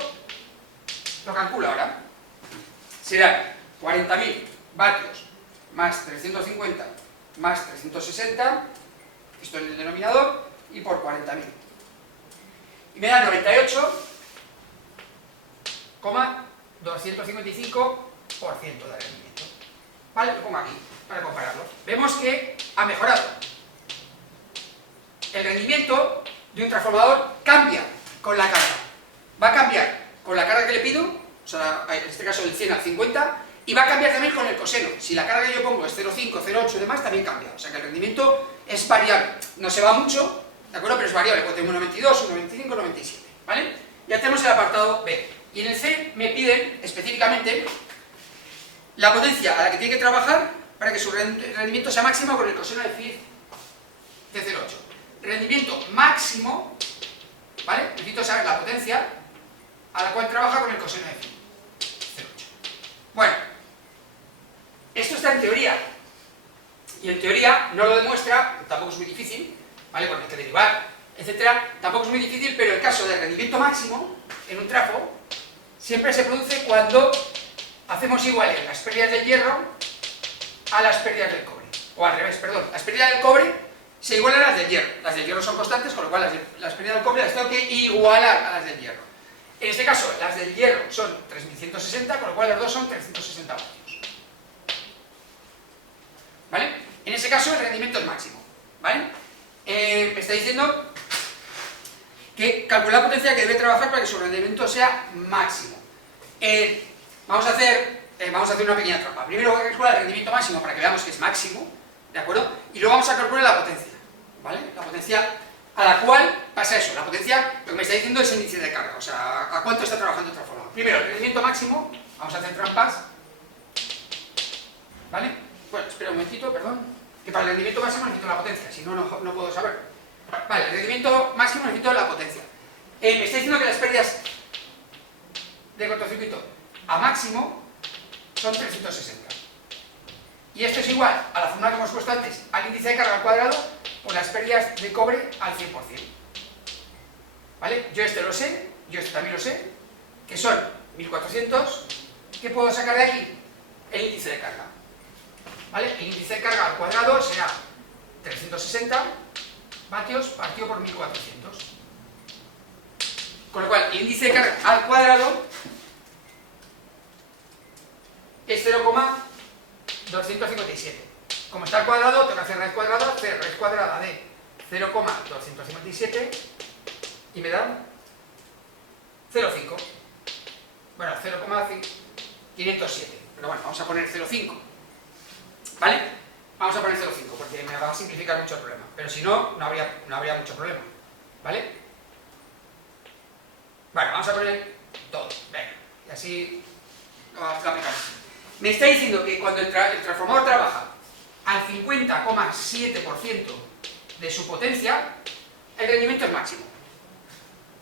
lo calculo ahora. Serán 40.000 vatios más 350 más 360, esto en el denominador, y por 40.000. Y me da 98,255% de rendimiento. ¿Vale? Lo pongo aquí para compararlo. Vemos que ha mejorado. El rendimiento de un transformador cambia con la carga. Va a cambiar con la carga que le pido, o sea, en este caso del 100 al 50, y va a cambiar también con el coseno. Si la carga que yo pongo es 0,5, 0,8 y demás, también cambia. O sea que el rendimiento es variable. No se va mucho, ¿de acuerdo? Pero es variable. Puede tener 1,92, 1,95, 1,97. ¿Vale? Ya tenemos el apartado B. Y en el C me piden específicamente la potencia a la que tiene que trabajar para que su rendimiento sea máximo con el coseno de phi de 0,8. Rendimiento máximo, ¿vale? Necesito saber la potencia a la cual trabaja con el coseno de phi 0,8. Bueno, esto está en teoría. Y en teoría no lo demuestra, tampoco es muy difícil, ¿vale? Porque hay que derivar, etcétera. Tampoco es muy difícil, pero el caso de rendimiento máximo en un trafo siempre se produce cuando hacemos iguales las pérdidas del hierro a las pérdidas del cobre. O al revés, perdón. Las pérdidas del cobre se igualan a las del hierro. Las del hierro son constantes, con lo cual las pérdidas del cobre las tengo que igualar a las del hierro. En este caso, las del hierro son 3160, con lo cual las dos son 360 vatios. ¿Vale? En ese caso el rendimiento es máximo. ¿Vale? Me está diciendo que calcula la potencia que debe trabajar para que su rendimiento sea máximo. Vamos a hacer una pequeña trampa. Primero voy a calcular el rendimiento máximo para que veamos que es máximo, ¿de acuerdo? Y luego vamos a calcular la potencia, ¿vale? La potencia a la cual pasa eso. La potencia, lo que me está diciendo es el índice de carga, o sea, a cuánto está trabajando el transformador. Primero, el rendimiento máximo, vamos a hacer trampas, ¿vale? Bueno, espera un momentito, perdón, que para el rendimiento máximo necesito la potencia, si no, no puedo saber. Vale, el rendimiento máximo necesito la potencia. Me está diciendo que las pérdidas de cortocircuito a máximo son 360. Y esto es igual a la fórmula que hemos puesto antes, al índice de carga al cuadrado, por las pérdidas de cobre al 100%. ¿Vale? Yo este lo sé, yo este también lo sé, que son 1400. ¿Qué puedo sacar de aquí? El índice de carga. ¿Vale? El índice de carga al cuadrado será 360 vatios partido por 1400. Con lo cual, el índice de carga al cuadrado es 0,257. Como está al cuadrado, tengo que hacer raíz cuadrada, hacer raíz cuadrada de 0,257 y me da 0,5. Bueno, 0,507. Pero bueno, vamos a poner 0,5. ¿Vale? Vamos a poner 0,5 porque me va a simplificar mucho el problema. Pero si no, no habría mucho problema. ¿Vale? Bueno, vamos a poner todo. Venga, y así lo vamos a aplicar. Me está diciendo que cuando el transformador trabaja al 50,7% de su potencia, el rendimiento es máximo.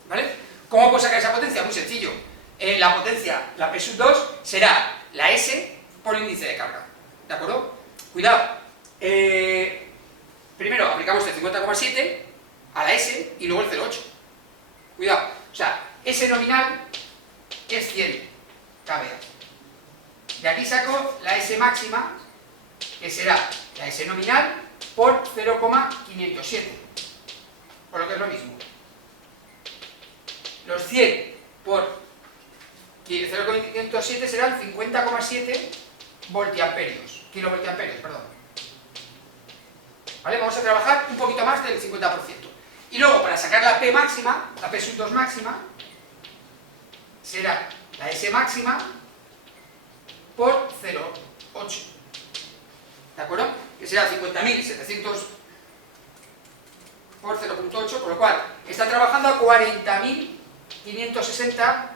¿Vale? ¿Cómo puedo sacar esa potencia? Muy sencillo. La potencia, la P sub 2, será la S por el índice de carga. ¿De acuerdo? Cuidado. Primero aplicamos el 50,7 a la S y luego el 0,8. Cuidado. O sea, S nominal es 100 kVA. De aquí saco la S máxima, que será la S nominal por 0,507. Por lo que es lo mismo. Los 100 por 0,507 serán 50,7 voltiamperios, kilovoltiamperios, perdón. ¿Vale? Vamos a trabajar un poquito más del 50%. Y luego, para sacar la P máxima, la P sub 2 máxima, será la S máxima por 0,8. ¿De acuerdo? Que será 50.700 por 0,8, por lo cual está trabajando a 40.560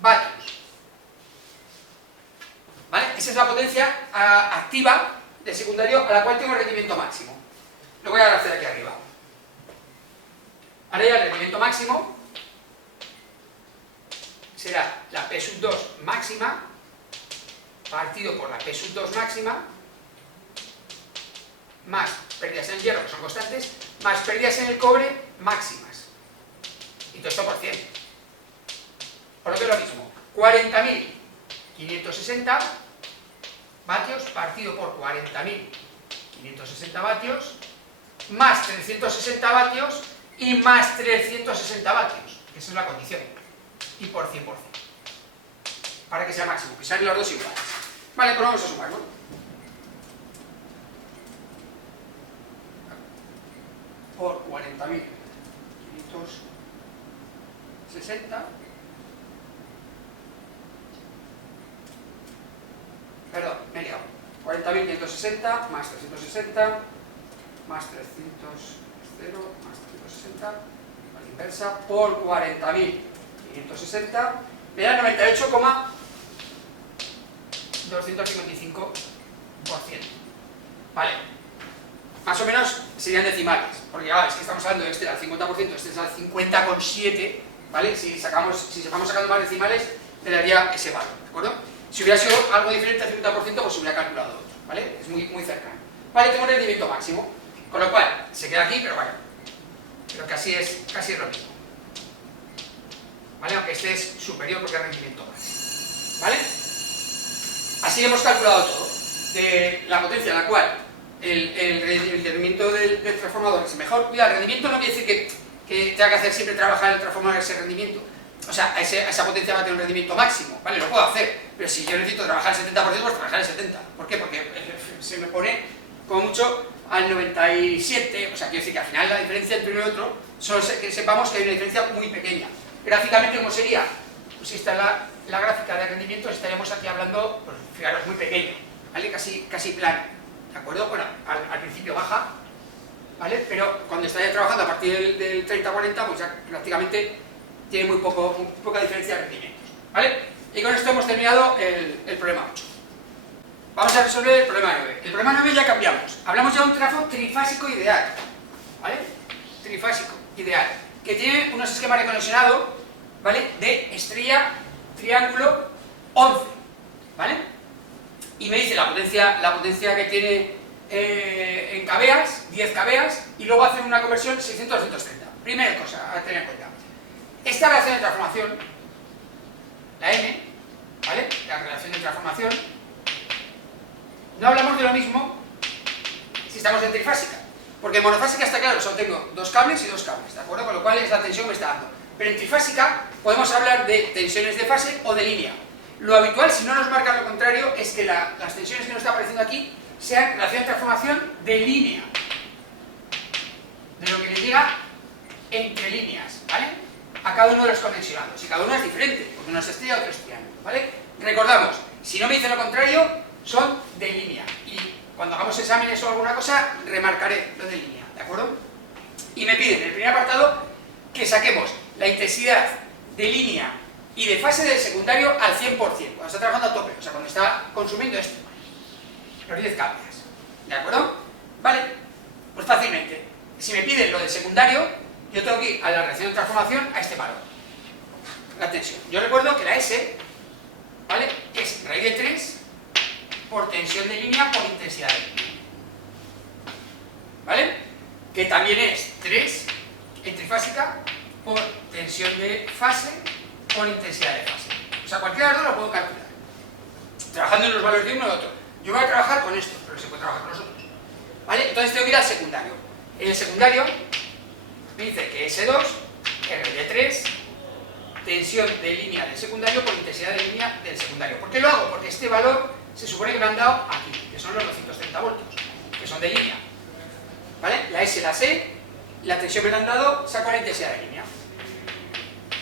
vatios. ¿Vale? Esa es la potencia activa del secundario a la cual tengo el rendimiento máximo. Lo voy a hacer aquí arriba. Ahora ya el rendimiento máximo será la P sub 2 máxima partido por la P sub 2 máxima más pérdidas en el hierro, que son constantes, más pérdidas en el cobre máximas. Y todo esto por 100. Por lo que es lo mismo. 40.560 vatios partido por 40.560 vatios más 360 vatios y más 360 vatios. Esa es la condición. Y por 100%. Para que sea máximo, que sean los dos iguales. Vale, pues vamos a sumar, ¿no? Por 40.560. Perdón, me he liado. 40.560 más 360 más 300, 0, más 360, a la inversa, por 40.560, me da 98,255%. Vale. Más o menos serían decimales, porque ya es que estamos hablando de este al 50%, este es al 50,7, ¿vale? Si vamos sacando más decimales, le daría ese valor, ¿de acuerdo? Si hubiera sido algo diferente al 50%, pues se hubiera calculado otro, ¿vale? Es muy cercano. Vale, tengo un rendimiento máximo, con lo cual se queda aquí, pero vaya, pero casi es lo mismo, ¿vale? Aunque este es superior porque es rendimiento más, ¿vale? Así hemos calculado todo, de la potencia a la cual el rendimiento del transformador es mejor. Cuidado, el rendimiento no quiere decir que tenga que hacer siempre trabajar el transformador a ese rendimiento. O sea, a esa potencia va a tener un rendimiento máximo, ¿vale? Lo puedo hacer, pero si yo necesito trabajar el 70%, pues trabajar el 70%. ¿Por qué? Porque se me pone, como mucho, al 97%. O sea, quiero decir que al final la diferencia entre uno y otro, solo que sepamos que hay una diferencia muy pequeña. Gráficamente, ¿cómo sería? Pues si está la gráfica de rendimiento, estaríamos aquí hablando, pues fijaros, muy pequeño, ¿vale? Casi plano, ¿de acuerdo? Bueno, al principio baja, ¿vale? Pero cuando está ya trabajando a partir del 30-40, pues ya prácticamente tiene muy poca diferencia de rendimientos, ¿vale? Y con esto hemos terminado el problema 8. Vamos a resolver el problema 9. El problema 9 ya cambiamos. Hablamos ya de un trafo trifásico ideal, ¿vale? Trifásico ideal, que tiene unos esquemas de conexionado, ¿vale? De estrella, triángulo, 11, ¿vale? Y me dice la potencia que tiene en kVA, 10 kVA, y luego hacen una conversión 600-230. Primera cosa a tener en cuenta. Esta relación de transformación, la M, ¿vale? La relación de transformación, no hablamos de lo mismo si estamos en trifásica, porque en monofásica está claro, solo tengo dos cables y dos cables, ¿de acuerdo? Con lo cual es la tensión que me está dando. Pero en trifásica podemos hablar de tensiones de fase o de línea. Lo habitual, si no nos marca lo contrario, es que las tensiones que nos está apareciendo aquí sean relación de transformación de línea, de lo que le llega entre líneas, ¿vale? A cada uno de los conexionados, y cada uno es diferente, porque uno es estrella, otro es triángulo, ¿vale? Recordamos, si no me dice lo contrario, son de línea, y cuando hagamos exámenes o alguna cosa, remarcaré lo de línea, ¿de acuerdo? Y me piden en el primer apartado que saquemos la intensidad de línea y de fase del secundario al 100%, cuando está trabajando a tope, o sea, cuando está consumiendo esto, los 10 cambios, ¿de acuerdo? Vale, pues fácilmente, si me piden lo del secundario, yo tengo que ir a la relación de transformación a este valor, la tensión. Yo recuerdo que la S, ¿vale? Es raíz de 3 por tensión de línea por intensidad de línea, ¿vale? Que también es 3 en trifásica por tensión de fase por intensidad de fase. O sea, cualquiera de los dos lo puedo calcular, trabajando en los valores de uno y otro. Yo voy a trabajar con esto, pero se puede trabajar con los otros, ¿vale? Entonces tengo que ir al secundario. En el secundario me dice que S2 es raíz de 3 tensión de línea del secundario por intensidad de línea del secundario. ¿Por qué lo hago? Porque este valor se supone que me han dado aquí, que son los 230 voltios, que son de línea. ¿Vale? La S la sé, la tensión que me han dado, saco la intensidad de línea.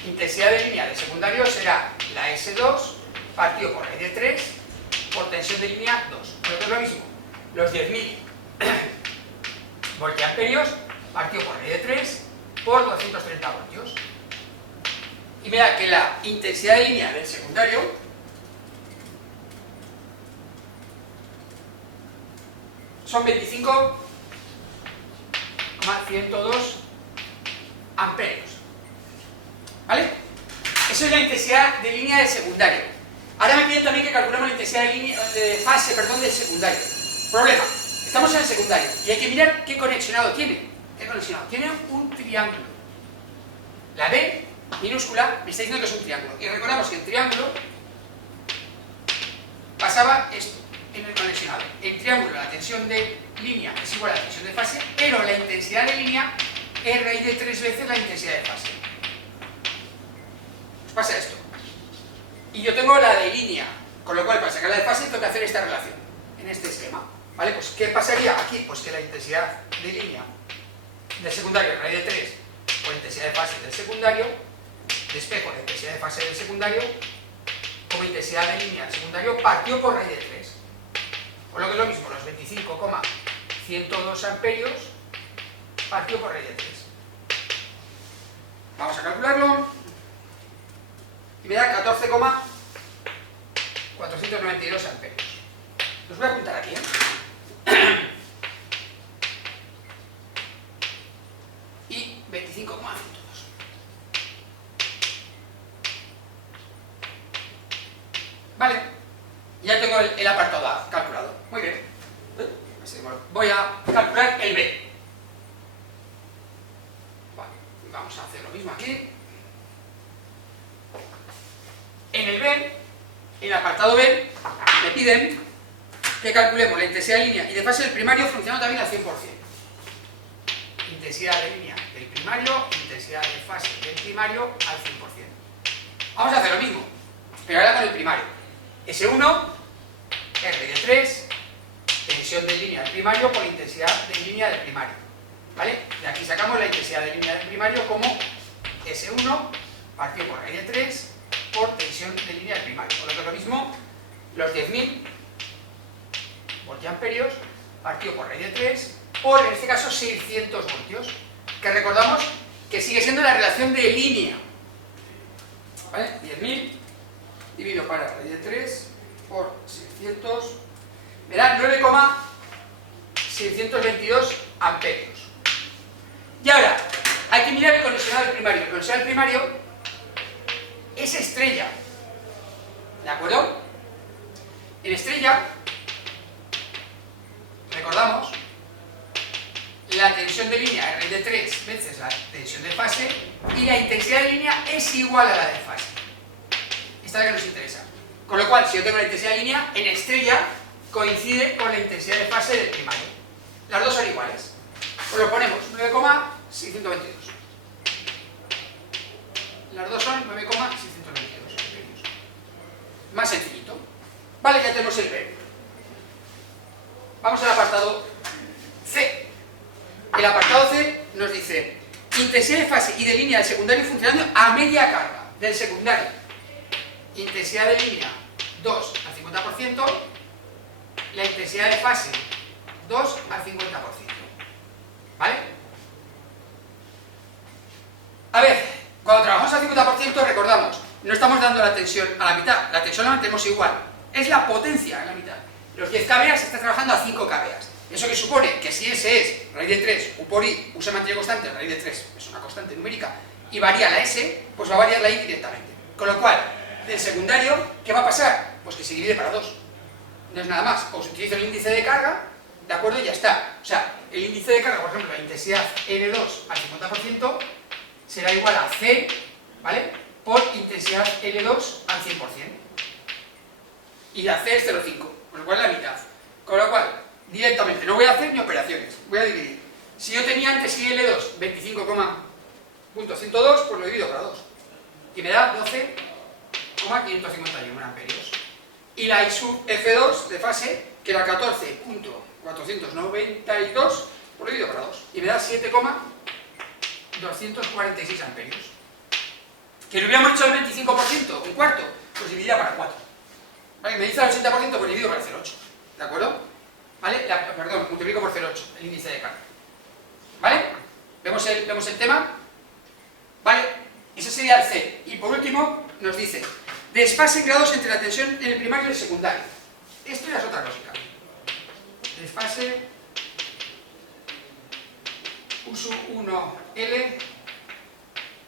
Intensidad de línea del secundario será la S2 partido por raíz de 3 por tensión de línea 2. Por lo que es lo mismo, los 10.000 voltiamperios partido por raíz de 3 por 230 voltios. Y me da que la intensidad de línea del secundario son 25,102 amperios. ¿Vale? Eso es la intensidad de línea del secundario. Ahora me piden también que calculemos la intensidad de fase del secundario. Problema, estamos en el secundario y hay que mirar qué conexionado tiene. ¿Qué conexionado? Tiene un triángulo. La B minúscula me está diciendo que es un triángulo. Y recordamos que el triángulo pasaba esto en el conexionado. El triángulo, la tensión de línea es igual a la tensión de fase, pero la intensidad de línea es raíz de 3 veces la intensidad de fase. Pues pasa esto. Y yo tengo la de línea, con lo cual para sacar la de fase tengo que hacer esta relación en este esquema. ¿Vale? Pues ¿qué pasaría aquí? Pues que la intensidad de línea del secundario raíz de 3 por intensidad de fase del secundario, despejo la intensidad de fase del secundario como intensidad de línea del secundario partido por raíz de 3. Por lo que es lo mismo, los 25,102 amperios partido por raíz de 3. Vamos a calcularlo. Y me da 14,492 amperios. Los voy a apuntar aquí, y 25,102. Vale, ya tengo el apartado A calculado. Muy bien. Voy a calcular el B. Vale, vamos a hacer lo mismo aquí. En el B, en el apartado B, me piden que calculemos la intensidad de línea y de fase del primario funcionando también al 100%. Intensidad de línea del primario, intensidad de fase del primario al 100%. Vamos a hacer lo mismo, pero ahora con el primario. S1, R de 3, tensión de línea del primario por intensidad de línea del primario. ¿Vale? De aquí sacamos la intensidad de línea del primario como S1 partido por raíz de 3 por tensión de línea del primario. Por lo que es lo mismo, los 10.000 voltiamperios partido por raíz de 3 por, en este caso, 600 voltios, que recordamos que sigue siendo la relación de línea. ¿Vale? 10.000 dividido para raíz de 3 por 600 me da 9,622 amperios. Y ahora, hay que mirar el conexionado del primario. El conexionado del primario es estrella. ¿De acuerdo? En estrella, recordamos, la tensión de línea es raíz de 3 veces la tensión de fase y la intensidad de línea es igual a la de fase. Esta es la que nos interesa. Con lo cual, si yo tengo la intensidad de línea, en estrella coincide con la intensidad de fase del primario. Las dos son iguales. Pues lo ponemos 9,622. Las dos son 9,622 amperios. Más sencillito. Vale, ya tenemos el B. Vamos al apartado C. El apartado C nos dice intensidad de fase y de línea del secundario funcionando a media carga del secundario. Intensidad de línea 2 al 50%, la intensidad de fase 2 al 50%. ¿Vale? A ver, cuando trabajamos al 50% recordamos, no estamos dando la tensión a la mitad, la tensión la mantenemos igual, es la potencia en la mitad. Los 10 kVA se está trabajando a 5 kVA. Eso que supone que si S es raíz de 3, U por I, U se mantiene constante, raíz de 3 es una constante numérica, y varía la S, pues va a variar la I directamente. Con lo cual, del secundario, ¿qué va a pasar? Pues que se divide para 2. No es nada más. Os utilizo el índice de carga, ¿de acuerdo? Y ya está. O sea, el índice de carga, por ejemplo, la intensidad N2 al 50% será igual a C, ¿vale? Por intensidad L2 al 100%. Y la C es 0,5, con lo cual la mitad. Con lo cual, directamente, no voy a hacer ni operaciones, voy a dividir. Si yo tenía antes IL2 25,102, pues lo divido para 2. y me da 12,551 amperios. Y la I sub F2 de fase, que era 14.492, lo divido para 2, y me da 7,246 amperios. Que lo hubiéramos hecho el 25%, un cuarto, pues dividía para 4. ¿Vale? Me dice el 80%, pues divido para 0,8. ¿De acuerdo? ¿Vale? Perdón, multiplico por 0,8, el índice de carga. ¿Vale? ¿Vemos el tema? ¿Vale? Ese sería el C. Y por último, nos dice desfase en grados entre la tensión en el primario y el secundario. Esto ya es otra lógica. Desfase U sub 1L,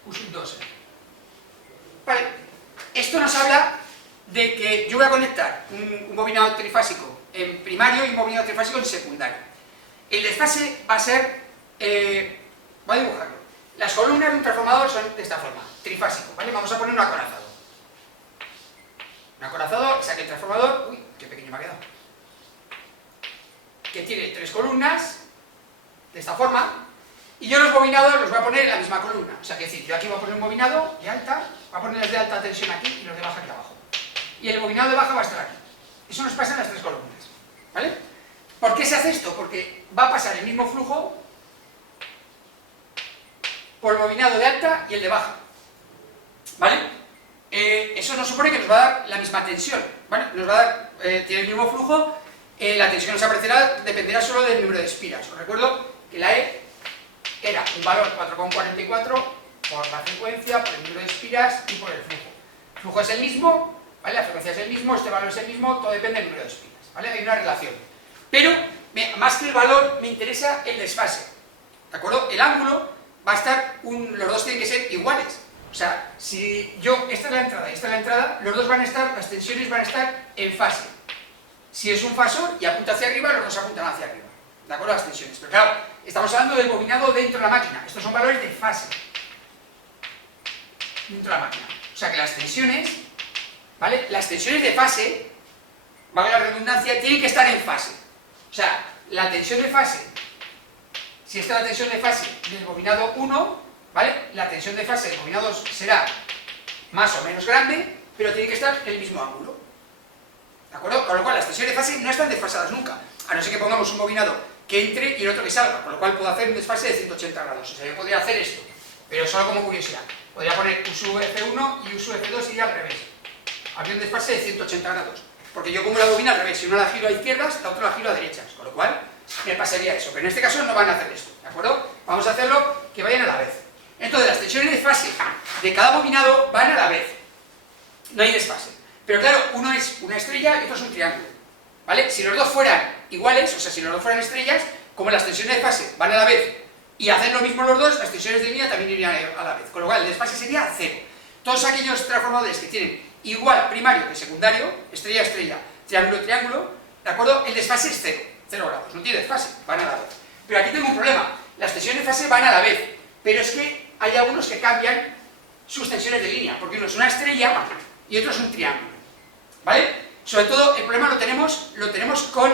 U sub 2L. Vale. Esto nos habla de que yo voy a conectar un bobinado trifásico en primario y un bobinado trifásico en secundario. El desfase va a ser, voy a dibujarlo. Las columnas de un transformador son de esta forma, trifásico, ¿vale? Vamos a poner un acorazado. Un acorazado, o sea que el transformador, uy, qué pequeño me ha quedado, que tiene 3 columnas, de esta forma, y yo los bobinados los voy a poner en la misma columna. O sea que decir, yo aquí voy a poner un bobinado de alta, voy a poner los de alta tensión aquí y los de baja aquí abajo. Y el bobinado de baja va a estar aquí. Eso nos pasa en las 3 columnas, ¿vale? ¿Por qué se hace esto? Porque va a pasar el mismo flujo por el bobinado de alta y el de baja, ¿vale? Eso nos supone que nos va a dar la misma tensión, ¿vale? Nos va a dar, tiene el mismo flujo, la tensión que nos aparecerá dependerá solo del número de espiras. Os recuerdo que la E era un valor 4,44 por la frecuencia, por el número de espiras y por el flujo. El flujo es el mismo, ¿vale? La frecuencia es el mismo, este valor es el mismo, todo depende del número de espiras, ¿vale? Hay una relación. Pero, más que el valor, me interesa el desfase, ¿de acuerdo? El ángulo va a estar, los dos tienen que ser iguales. O sea, si esta es la entrada y esta es la entrada, los dos van a estar, las tensiones van a estar en fase. Si es un fasor y apunta hacia arriba, los dos apuntan hacia arriba. ¿De acuerdo? Las tensiones. Pero claro, estamos hablando del bobinado dentro de la máquina. Estos son valores de fase. Dentro de la máquina. O sea que las tensiones, ¿vale? Las tensiones de fase, valga la redundancia, tienen que estar en fase. O sea, la tensión de fase, si esta es la tensión de fase del bobinado 1, ¿vale? La tensión de fase del bobinado 2 será más o menos grande, pero tiene que estar en el mismo ángulo. ¿De acuerdo? Con lo cual las tensiones de fase no están desfasadas nunca, a no ser que pongamos un bobinado que entre y el otro que salga, con lo cual puedo hacer un desfase de 180 grados. O sea, yo podría hacer esto, pero solo como curiosidad. Podría poner U sub F1 y U sub F2 iría al revés. Habría un desfase de 180 grados. Porque yo como la bobina al revés, si una la giro a izquierdas, la otra la giro a derechas, con lo cual me pasaría eso, pero en este caso no van a hacer esto, ¿de acuerdo? Vamos a hacerlo que vayan a la vez. Entonces las tensiones de fase de cada bobinado van a la vez, no hay desfase. Pero claro, uno es una estrella y otro es un triángulo, ¿vale? Si los dos fueran iguales, o sea, si los dos fueran estrellas, como las tensiones de fase van a la vez y hacen lo mismo los dos, las tensiones de línea también irían a la vez, con lo cual el desfase sería 0. Todos aquellos transformadores que tienen igual primario que secundario, estrella, estrella, triángulo, triángulo, ¿de acuerdo? El desfase es 0 grados, no tiene desfase, van a la vez. Pero aquí tengo un problema, las tensiones de fase van a la vez, pero es que hay algunos que cambian sus tensiones de línea, porque uno es una estrella y otro es un triángulo, ¿vale? Sobre todo el problema lo tenemos con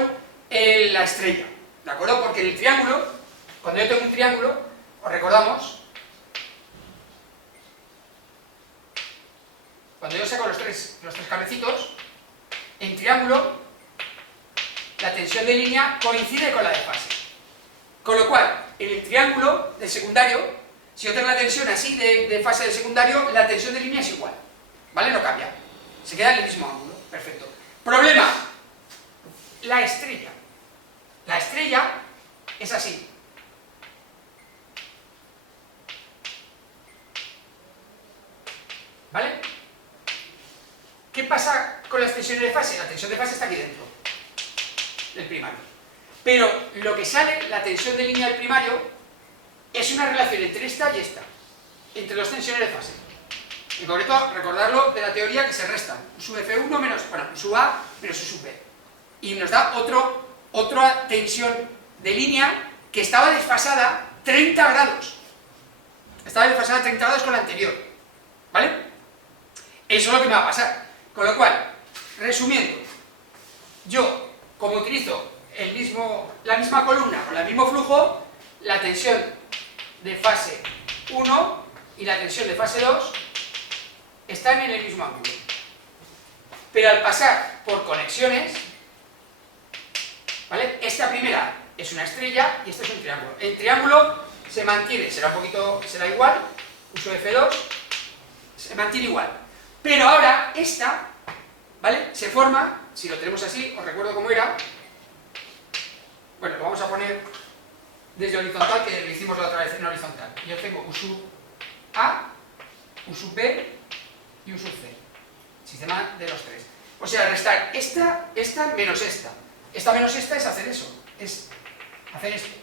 la estrella, ¿de acuerdo? Porque en el triángulo, cuando yo tengo un triángulo, os recordamos, cuando yo saco los tres cablecitos, en triángulo, la tensión de línea coincide con la de fase. Con lo cual, en el triángulo del secundario, si yo tengo la tensión así de fase del secundario, la tensión de línea es igual, ¿vale? No cambia, se queda en el mismo ángulo, perfecto. Problema, la estrella. La estrella es así. ¿Vale? ¿Qué pasa con las tensiones de fase? La tensión de fase está aquí dentro del primario. Pero lo que sale, la tensión de línea del primario, es una relación entre esta y esta, entre dos tensiones de fase. En concreto, recordarlo de la teoría que se restan. U sub F1 menos, bueno, U sub A menos U sub B. Y nos da otra tensión de línea que estaba desfasada 30 grados. Estaba desfasada 30 grados con la anterior. ¿Vale? Eso es lo que me va a pasar. Con lo cual, resumiendo, yo, como utilizo la misma columna con el mismo flujo, la tensión de fase 1 y la tensión de fase 2 están en el mismo ángulo. Pero al pasar por conexiones, ¿vale? Esta primera es una estrella y este es un triángulo. El triángulo se mantiene, será igual, uso F2, se mantiene igual. Pero ahora esta, ¿vale? Se forma, si lo tenemos así, os recuerdo cómo era. Bueno, lo vamos a poner desde horizontal, que lo hicimos la otra vez en horizontal. Yo tengo U sub A, U sub B y U sub C. Sistema de los tres. O sea, restar esta menos esta. Esta menos esta es hacer eso, es hacer esto.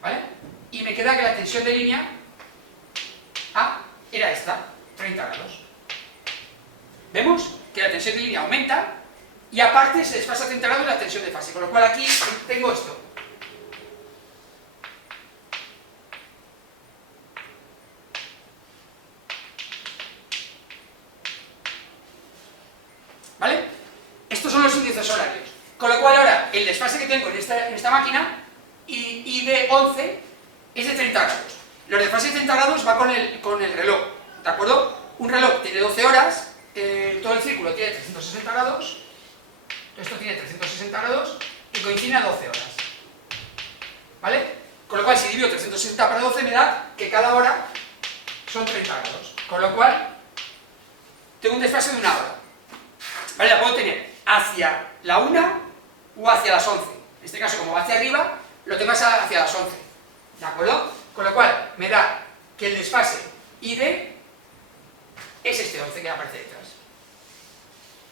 ¿Vale? Y me queda que la tensión de línea A era esta, 30 grados. ¿Vemos? Que la tensión de línea aumenta y aparte se desfasa 30 grados la tensión de fase. Con lo cual aquí tengo esto. ¿Vale? Estos son los índices horarios. Con lo cual ahora el desfase que tengo en esta máquina, I de 11, es de 30 grados. Los desfases de 30 grados va con el reloj, ¿de acuerdo? Un reloj tiene 12 horas, todo el círculo tiene 360 grados, esto tiene 360 grados y coincide a 12 horas. ¿Vale? Con lo cual si divido 360 para 12 me da que cada hora son 30 grados. Con lo cual tengo un desfase de una hora. ¿Vale? La puedo tener hacia la 1 o hacia las 11. En este caso, como va hacia arriba, lo tengo hacia las 11. ¿De acuerdo? Con lo cual, me da que el desfase ID es este 11 que aparece detrás.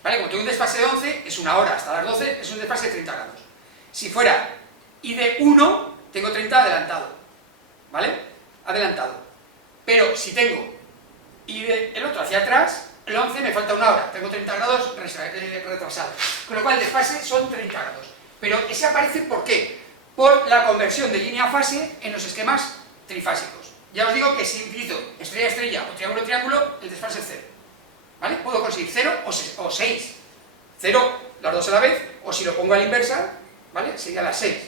¿Vale? Como tengo un desfase de 11, es una hora hasta las 12, es un desfase de 30 grados. Si fuera ID 1, tengo 30 adelantado. ¿Vale? Adelantado. Pero si tengo ID el otro hacia atrás, el 11 me falta una hora, tengo 30 grados retrasado. Con lo cual el desfase son 30 grados. Pero ese aparece ¿por qué? Por la conversión de línea a fase en los esquemas trifásicos. Ya os digo que si utilizo estrella-estrella o triángulo-triángulo, el desfase es 0. ¿Vale? Puedo conseguir 0 o 6. 0 las dos a la vez, o si lo pongo a la inversa, ¿vale? Sería las 6.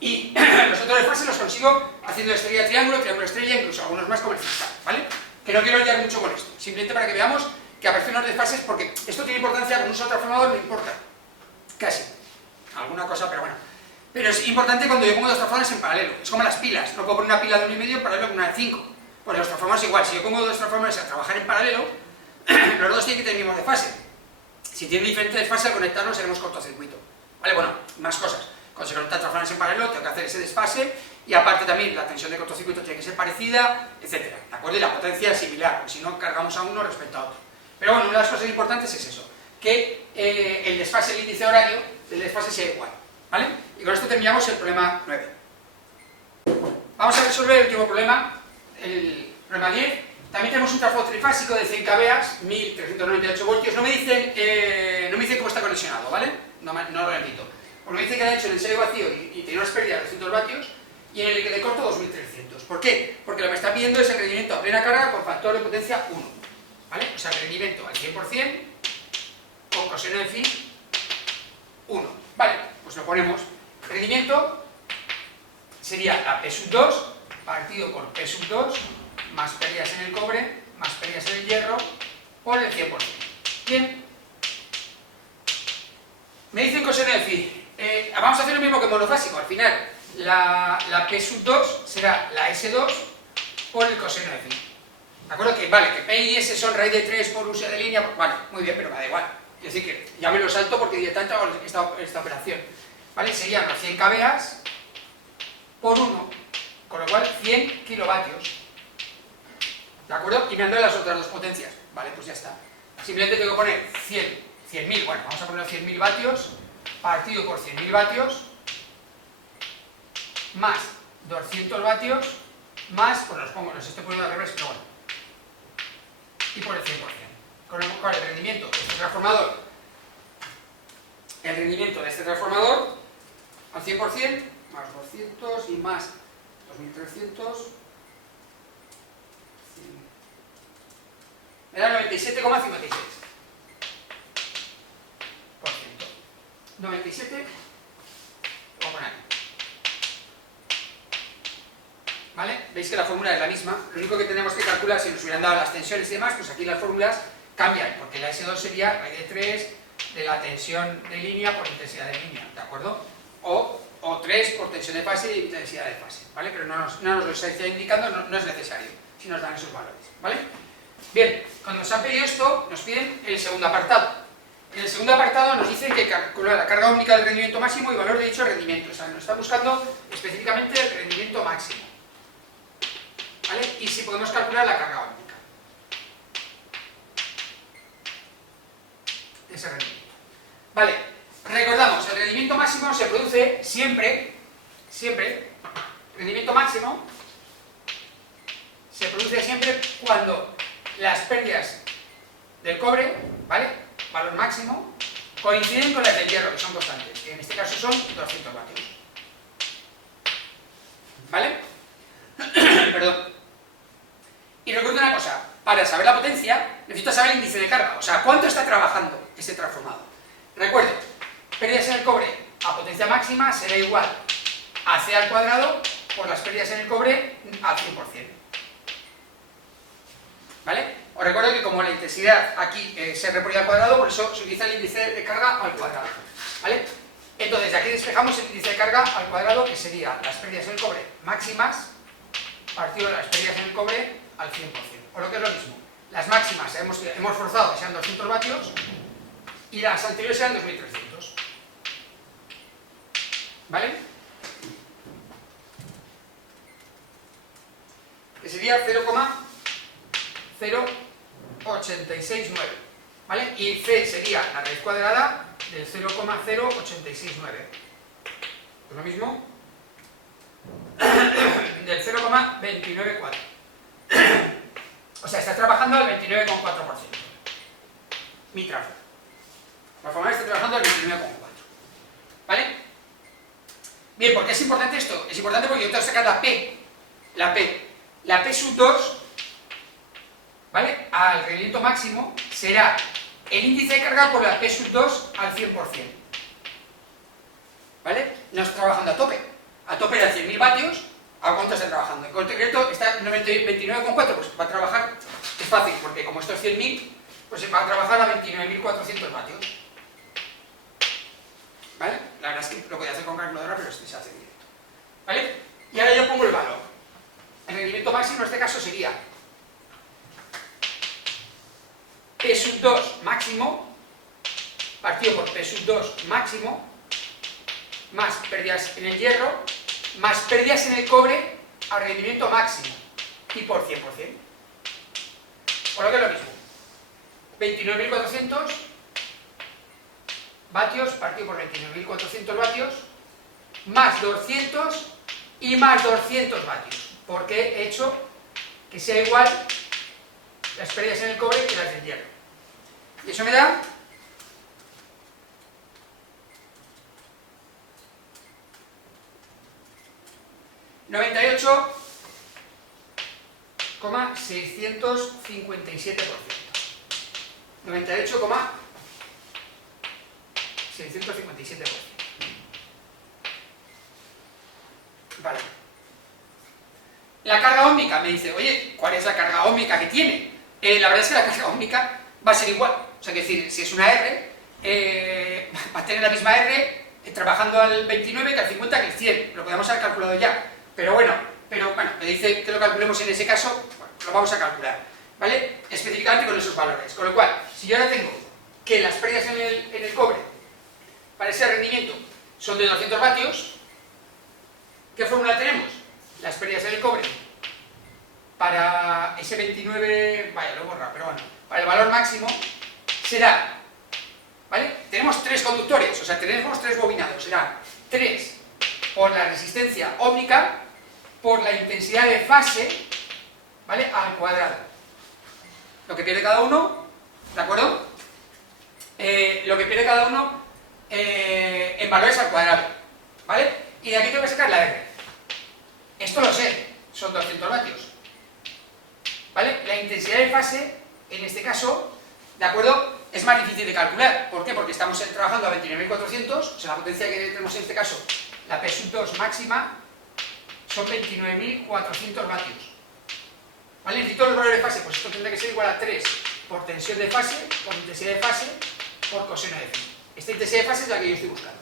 Y los otros desfases los consigo haciendo estrella-triángulo, triángulo-estrella, incluso algunos más como el fiscal, ¿vale? Que no quiero liar mucho con esto, simplemente para que veamos que aparecen los desfases, porque esto tiene importancia, con un solo transformador no importa, casi, alguna cosa, pero bueno. Pero es importante cuando yo pongo dos transformadores en paralelo, es como las pilas, no puedo poner una pila de 1,5 en paralelo con una de 5, pues los transformadores igual, si yo pongo dos transformadores a trabajar en paralelo, los dos tienen que tener el mismo desfase. Si tienen diferente desfase, al conectarlos haremos cortocircuito. Vale, bueno, más cosas. Cuando se conectan transformadores en paralelo, tengo que hacer ese desfase, y aparte también la tensión de cortocircuito tiene que ser parecida, etc. ¿De acuerdo? Y la potencia es similar, porque si no cargamos a uno respecto a otro. Pero bueno, una de las cosas importantes es eso, que el desfase, el índice horario del desfase sea igual. ¿Vale? Y con esto terminamos el problema 9. Vamos a resolver el último problema, el problema 10. También tenemos un transformador trifásico de 100 kVA, 1398 voltios. No me dicen cómo está conexionado, ¿vale? No lo repito. Pues me dice que ha hecho en ensayo vacío y tenía unas pérdidas de 200 vatios y en el de corto 2300. ¿Por qué? Porque lo que me está pidiendo es el rendimiento a plena carga con factor de potencia 1. ¿Vale? O sea, el rendimiento al 100% con coseno de phi 1. Vale, pues lo ponemos. Rendimiento sería la P sub 2 partido por P sub 2 más pérdidas en el cobre más pérdidas en el hierro por el 100%. Bien. Me dicen coseno de phi. Vamos a hacer lo mismo que monofásico. Al final, la P sub 2 será la S2 por el coseno de phi. ¿De acuerdo? Que vale, que P y S son raíz de 3 por uso de línea. Vale, muy bien, pero me da igual. Es decir, que ya me lo salto porque directamente hago esta operación. ¿Vale? Serían los 100 kVA por 1, con lo cual 100 kilovatios. ¿De acuerdo? Y me han dado las otras dos potencias. Vale, pues ya está. Simplemente tengo que poner 100.000, bueno, vamos a poner 100.000 vatios partido por 100.000 vatios más 200 vatios más, pues los estoy poniendo al revés, pero bueno, y por el 100%. Con lo cual el rendimiento de este transformador, al 100%, más 200 y más 2300, me da 97,56%. 97, lo voy a poner aquí. ¿vale? Veis que la fórmula es la misma, lo único que tenemos que calcular, si nos hubieran dado las tensiones y demás, pues aquí las fórmulas cambian, porque la S2 sería raíz de 3 de la tensión de línea por intensidad de línea, ¿de acuerdo? O 3 por tensión de fase y intensidad de fase, ¿vale? Pero no nos lo está indicando, no es necesario, si nos dan esos valores, ¿vale? Bien, cuando nos han pedido esto, nos piden el segundo apartado. En el segundo apartado nos dicen que calcular la carga ómnica del rendimiento máximo y valor de dicho rendimiento, o sea, nos está buscando específicamente el rendimiento máximo, ¿vale? Y si podemos calcular la carga ómnica de ese rendimiento. Vale, recordamos, el rendimiento máximo se produce siempre, rendimiento máximo se produce siempre cuando las pérdidas del cobre, ¿vale?, valor máximo, coinciden con las del hierro, que son constantes, que en este caso son 200 vatios. ¿Vale? Perdón. Y recuerda una cosa, para saber la potencia, necesito saber el índice de carga, o sea, cuánto está trabajando ese transformador. Recuerden, pérdidas en el cobre a potencia máxima será igual a C al cuadrado por las pérdidas en el cobre al 100%. ¿Vale? Os recuerdo que como la intensidad aquí es R por I al cuadrado, por eso se utiliza el índice de carga al cuadrado, ¿vale? Entonces, de aquí despejamos el índice de carga al cuadrado, que sería las pérdidas en el cobre máximas partido de las pérdidas en el cobre al 100%. O lo que es lo mismo, las máximas hemos forzado que sean 200 vatios y las anteriores sean 2300. ¿Vale? Que sería 0,0869, ¿vale? Y C sería la raíz cuadrada del 0,0869. Pues lo mismo del 0,294. O sea, está trabajando al 29,4%. Mi trafo. La forma está trabajando al 29,4%. ¿Vale? Bien, ¿por qué es importante esto? Es importante porque yo tengo que sacar la P. La P sub 2, ¿vale?, al rendimiento máximo será el índice de carga por la P sub 2 al 100%. ¿Vale? No está trabajando a tope. A tope de 100.000 vatios, ¿a cuánto está trabajando? En concreto está en 29,4, pues va a trabajar, es fácil, porque como esto es 100.000, pues va a trabajar a 29.400 vatios. ¿Vale? La verdad es que lo podía hacer con calculadora, pero se hace directo. ¿Vale? Y ahora yo pongo el valor. El rendimiento máximo en este caso sería P sub 2 máximo partido por P sub 2 máximo más pérdidas en el hierro más pérdidas en el cobre al rendimiento máximo y por 100%. Por lo que es lo mismo. 29.400 vatios partido por 29.400 vatios más 200 y más 200 vatios. Porque he hecho que sea igual las pérdidas en el cobre que las del hierro. Y eso me da 98,657%. 98,657%. Vale. La carga óhmica, me dice, oye, ¿cuál es la carga óhmica que tiene? La verdad es que la carga óhmica va a ser igual. O sea, que decir, si es una R, va a tener la misma R trabajando al 29 que al 50 que al 100. Lo podemos haber calculado ya. Pero bueno, me dice que lo calculemos en ese caso, bueno, lo vamos a calcular, ¿vale? Específicamente con esos valores. Con lo cual, si yo ahora tengo que las pérdidas en el cobre para ese rendimiento son de 200 vatios, ¿qué fórmula tenemos? Las pérdidas en el cobre para ese 29, vaya, lo he borrado, pero bueno, para el valor máximo será, ¿vale? Tenemos 3 conductores, o sea, tenemos 3 bobinados, será 3 por la resistencia óhmica por la intensidad de fase, ¿vale?, al cuadrado. Lo que pierde cada uno, ¿de acuerdo? Lo que pierde cada uno en valores al cuadrado, ¿vale? Y de aquí tengo que sacar la R. Esto lo sé, son 200 vatios. ¿Vale? La intensidad de fase, en este caso, ¿de acuerdo?, es más difícil de calcular. ¿Por qué? Porque estamos trabajando a 29.400, o sea, la potencia que tenemos en este caso, la P sub 2 máxima, son 29.400 vatios. ¿Vale? Necesito los valores de fase, pues esto tendrá que ser igual a 3 por tensión de fase, por intensidad de fase, por coseno de phi. Esta intensidad de fase es la que yo estoy buscando.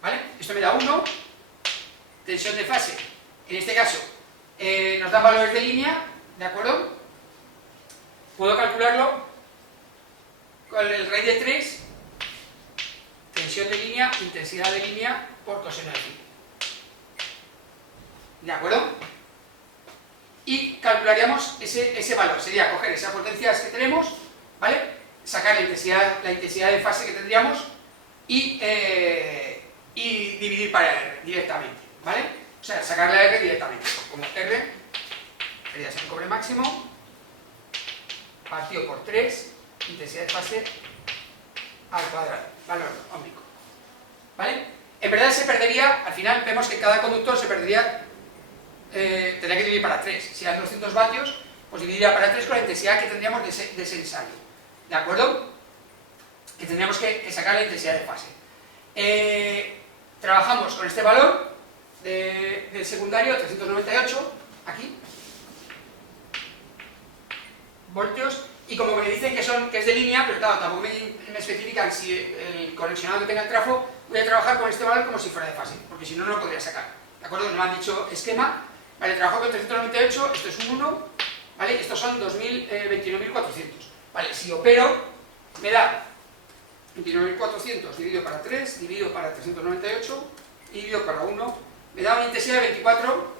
¿Vale? Esto me da 1, tensión de fase, en este caso nos dan valores de línea, ¿de acuerdo? Puedo calcularlo con el raíz de 3, tensión de línea, intensidad de línea por coseno de phi. ¿De acuerdo? Y calcularíamos ese valor, sería coger esas potencias que tenemos, ¿vale? Sacar la intensidad de fase que tendríamos y dividir para R directamente, ¿vale? O sea, sacar la R directamente, como R sería el cobre máximo, partido por 3, intensidad de fase al cuadrado, valor óhmico, ¿vale? En verdad se perdería, al final vemos que cada conductor se perdería, tendría que dividir para 3, si eran 200 vatios, pues dividiría para 3 con la intensidad que tendríamos de ese ensayo, ¿de acuerdo? Que tendríamos que sacar la intensidad de fase. Trabajamos con este valor del secundario, 398, aquí, voltios, y como me dicen que es de línea, pero claro, tampoco me especifican si el conexionado que tenga el trafo, voy a trabajar con este valor como si fuera de fase, porque si no, no lo podría sacar, ¿de acuerdo? No me han dicho esquema, vale, trabajo con 398, esto es un 1, ¿vale? Estos son 29.400, ¿vale? Si opero, me da 29.400 dividido para 3, dividido para 398, dividido para 1, me da una intensidad de 24,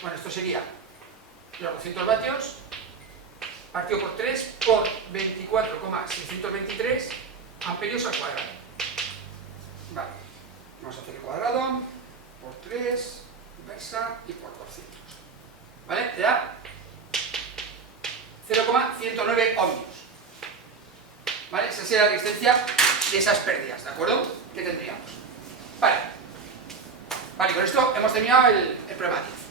bueno, esto sería los 200 vatios, partido por 3 por 24,623 amperios al cuadrado. Vale, vamos a hacer el cuadrado, por 3, inversa y por 200. ¿Vale? Te da 0,109 ohmios. ¿Vale? Esa sería la resistencia de esas pérdidas, ¿de acuerdo? Que tendríamos. Vale. Vale, con esto hemos terminado el problema 10.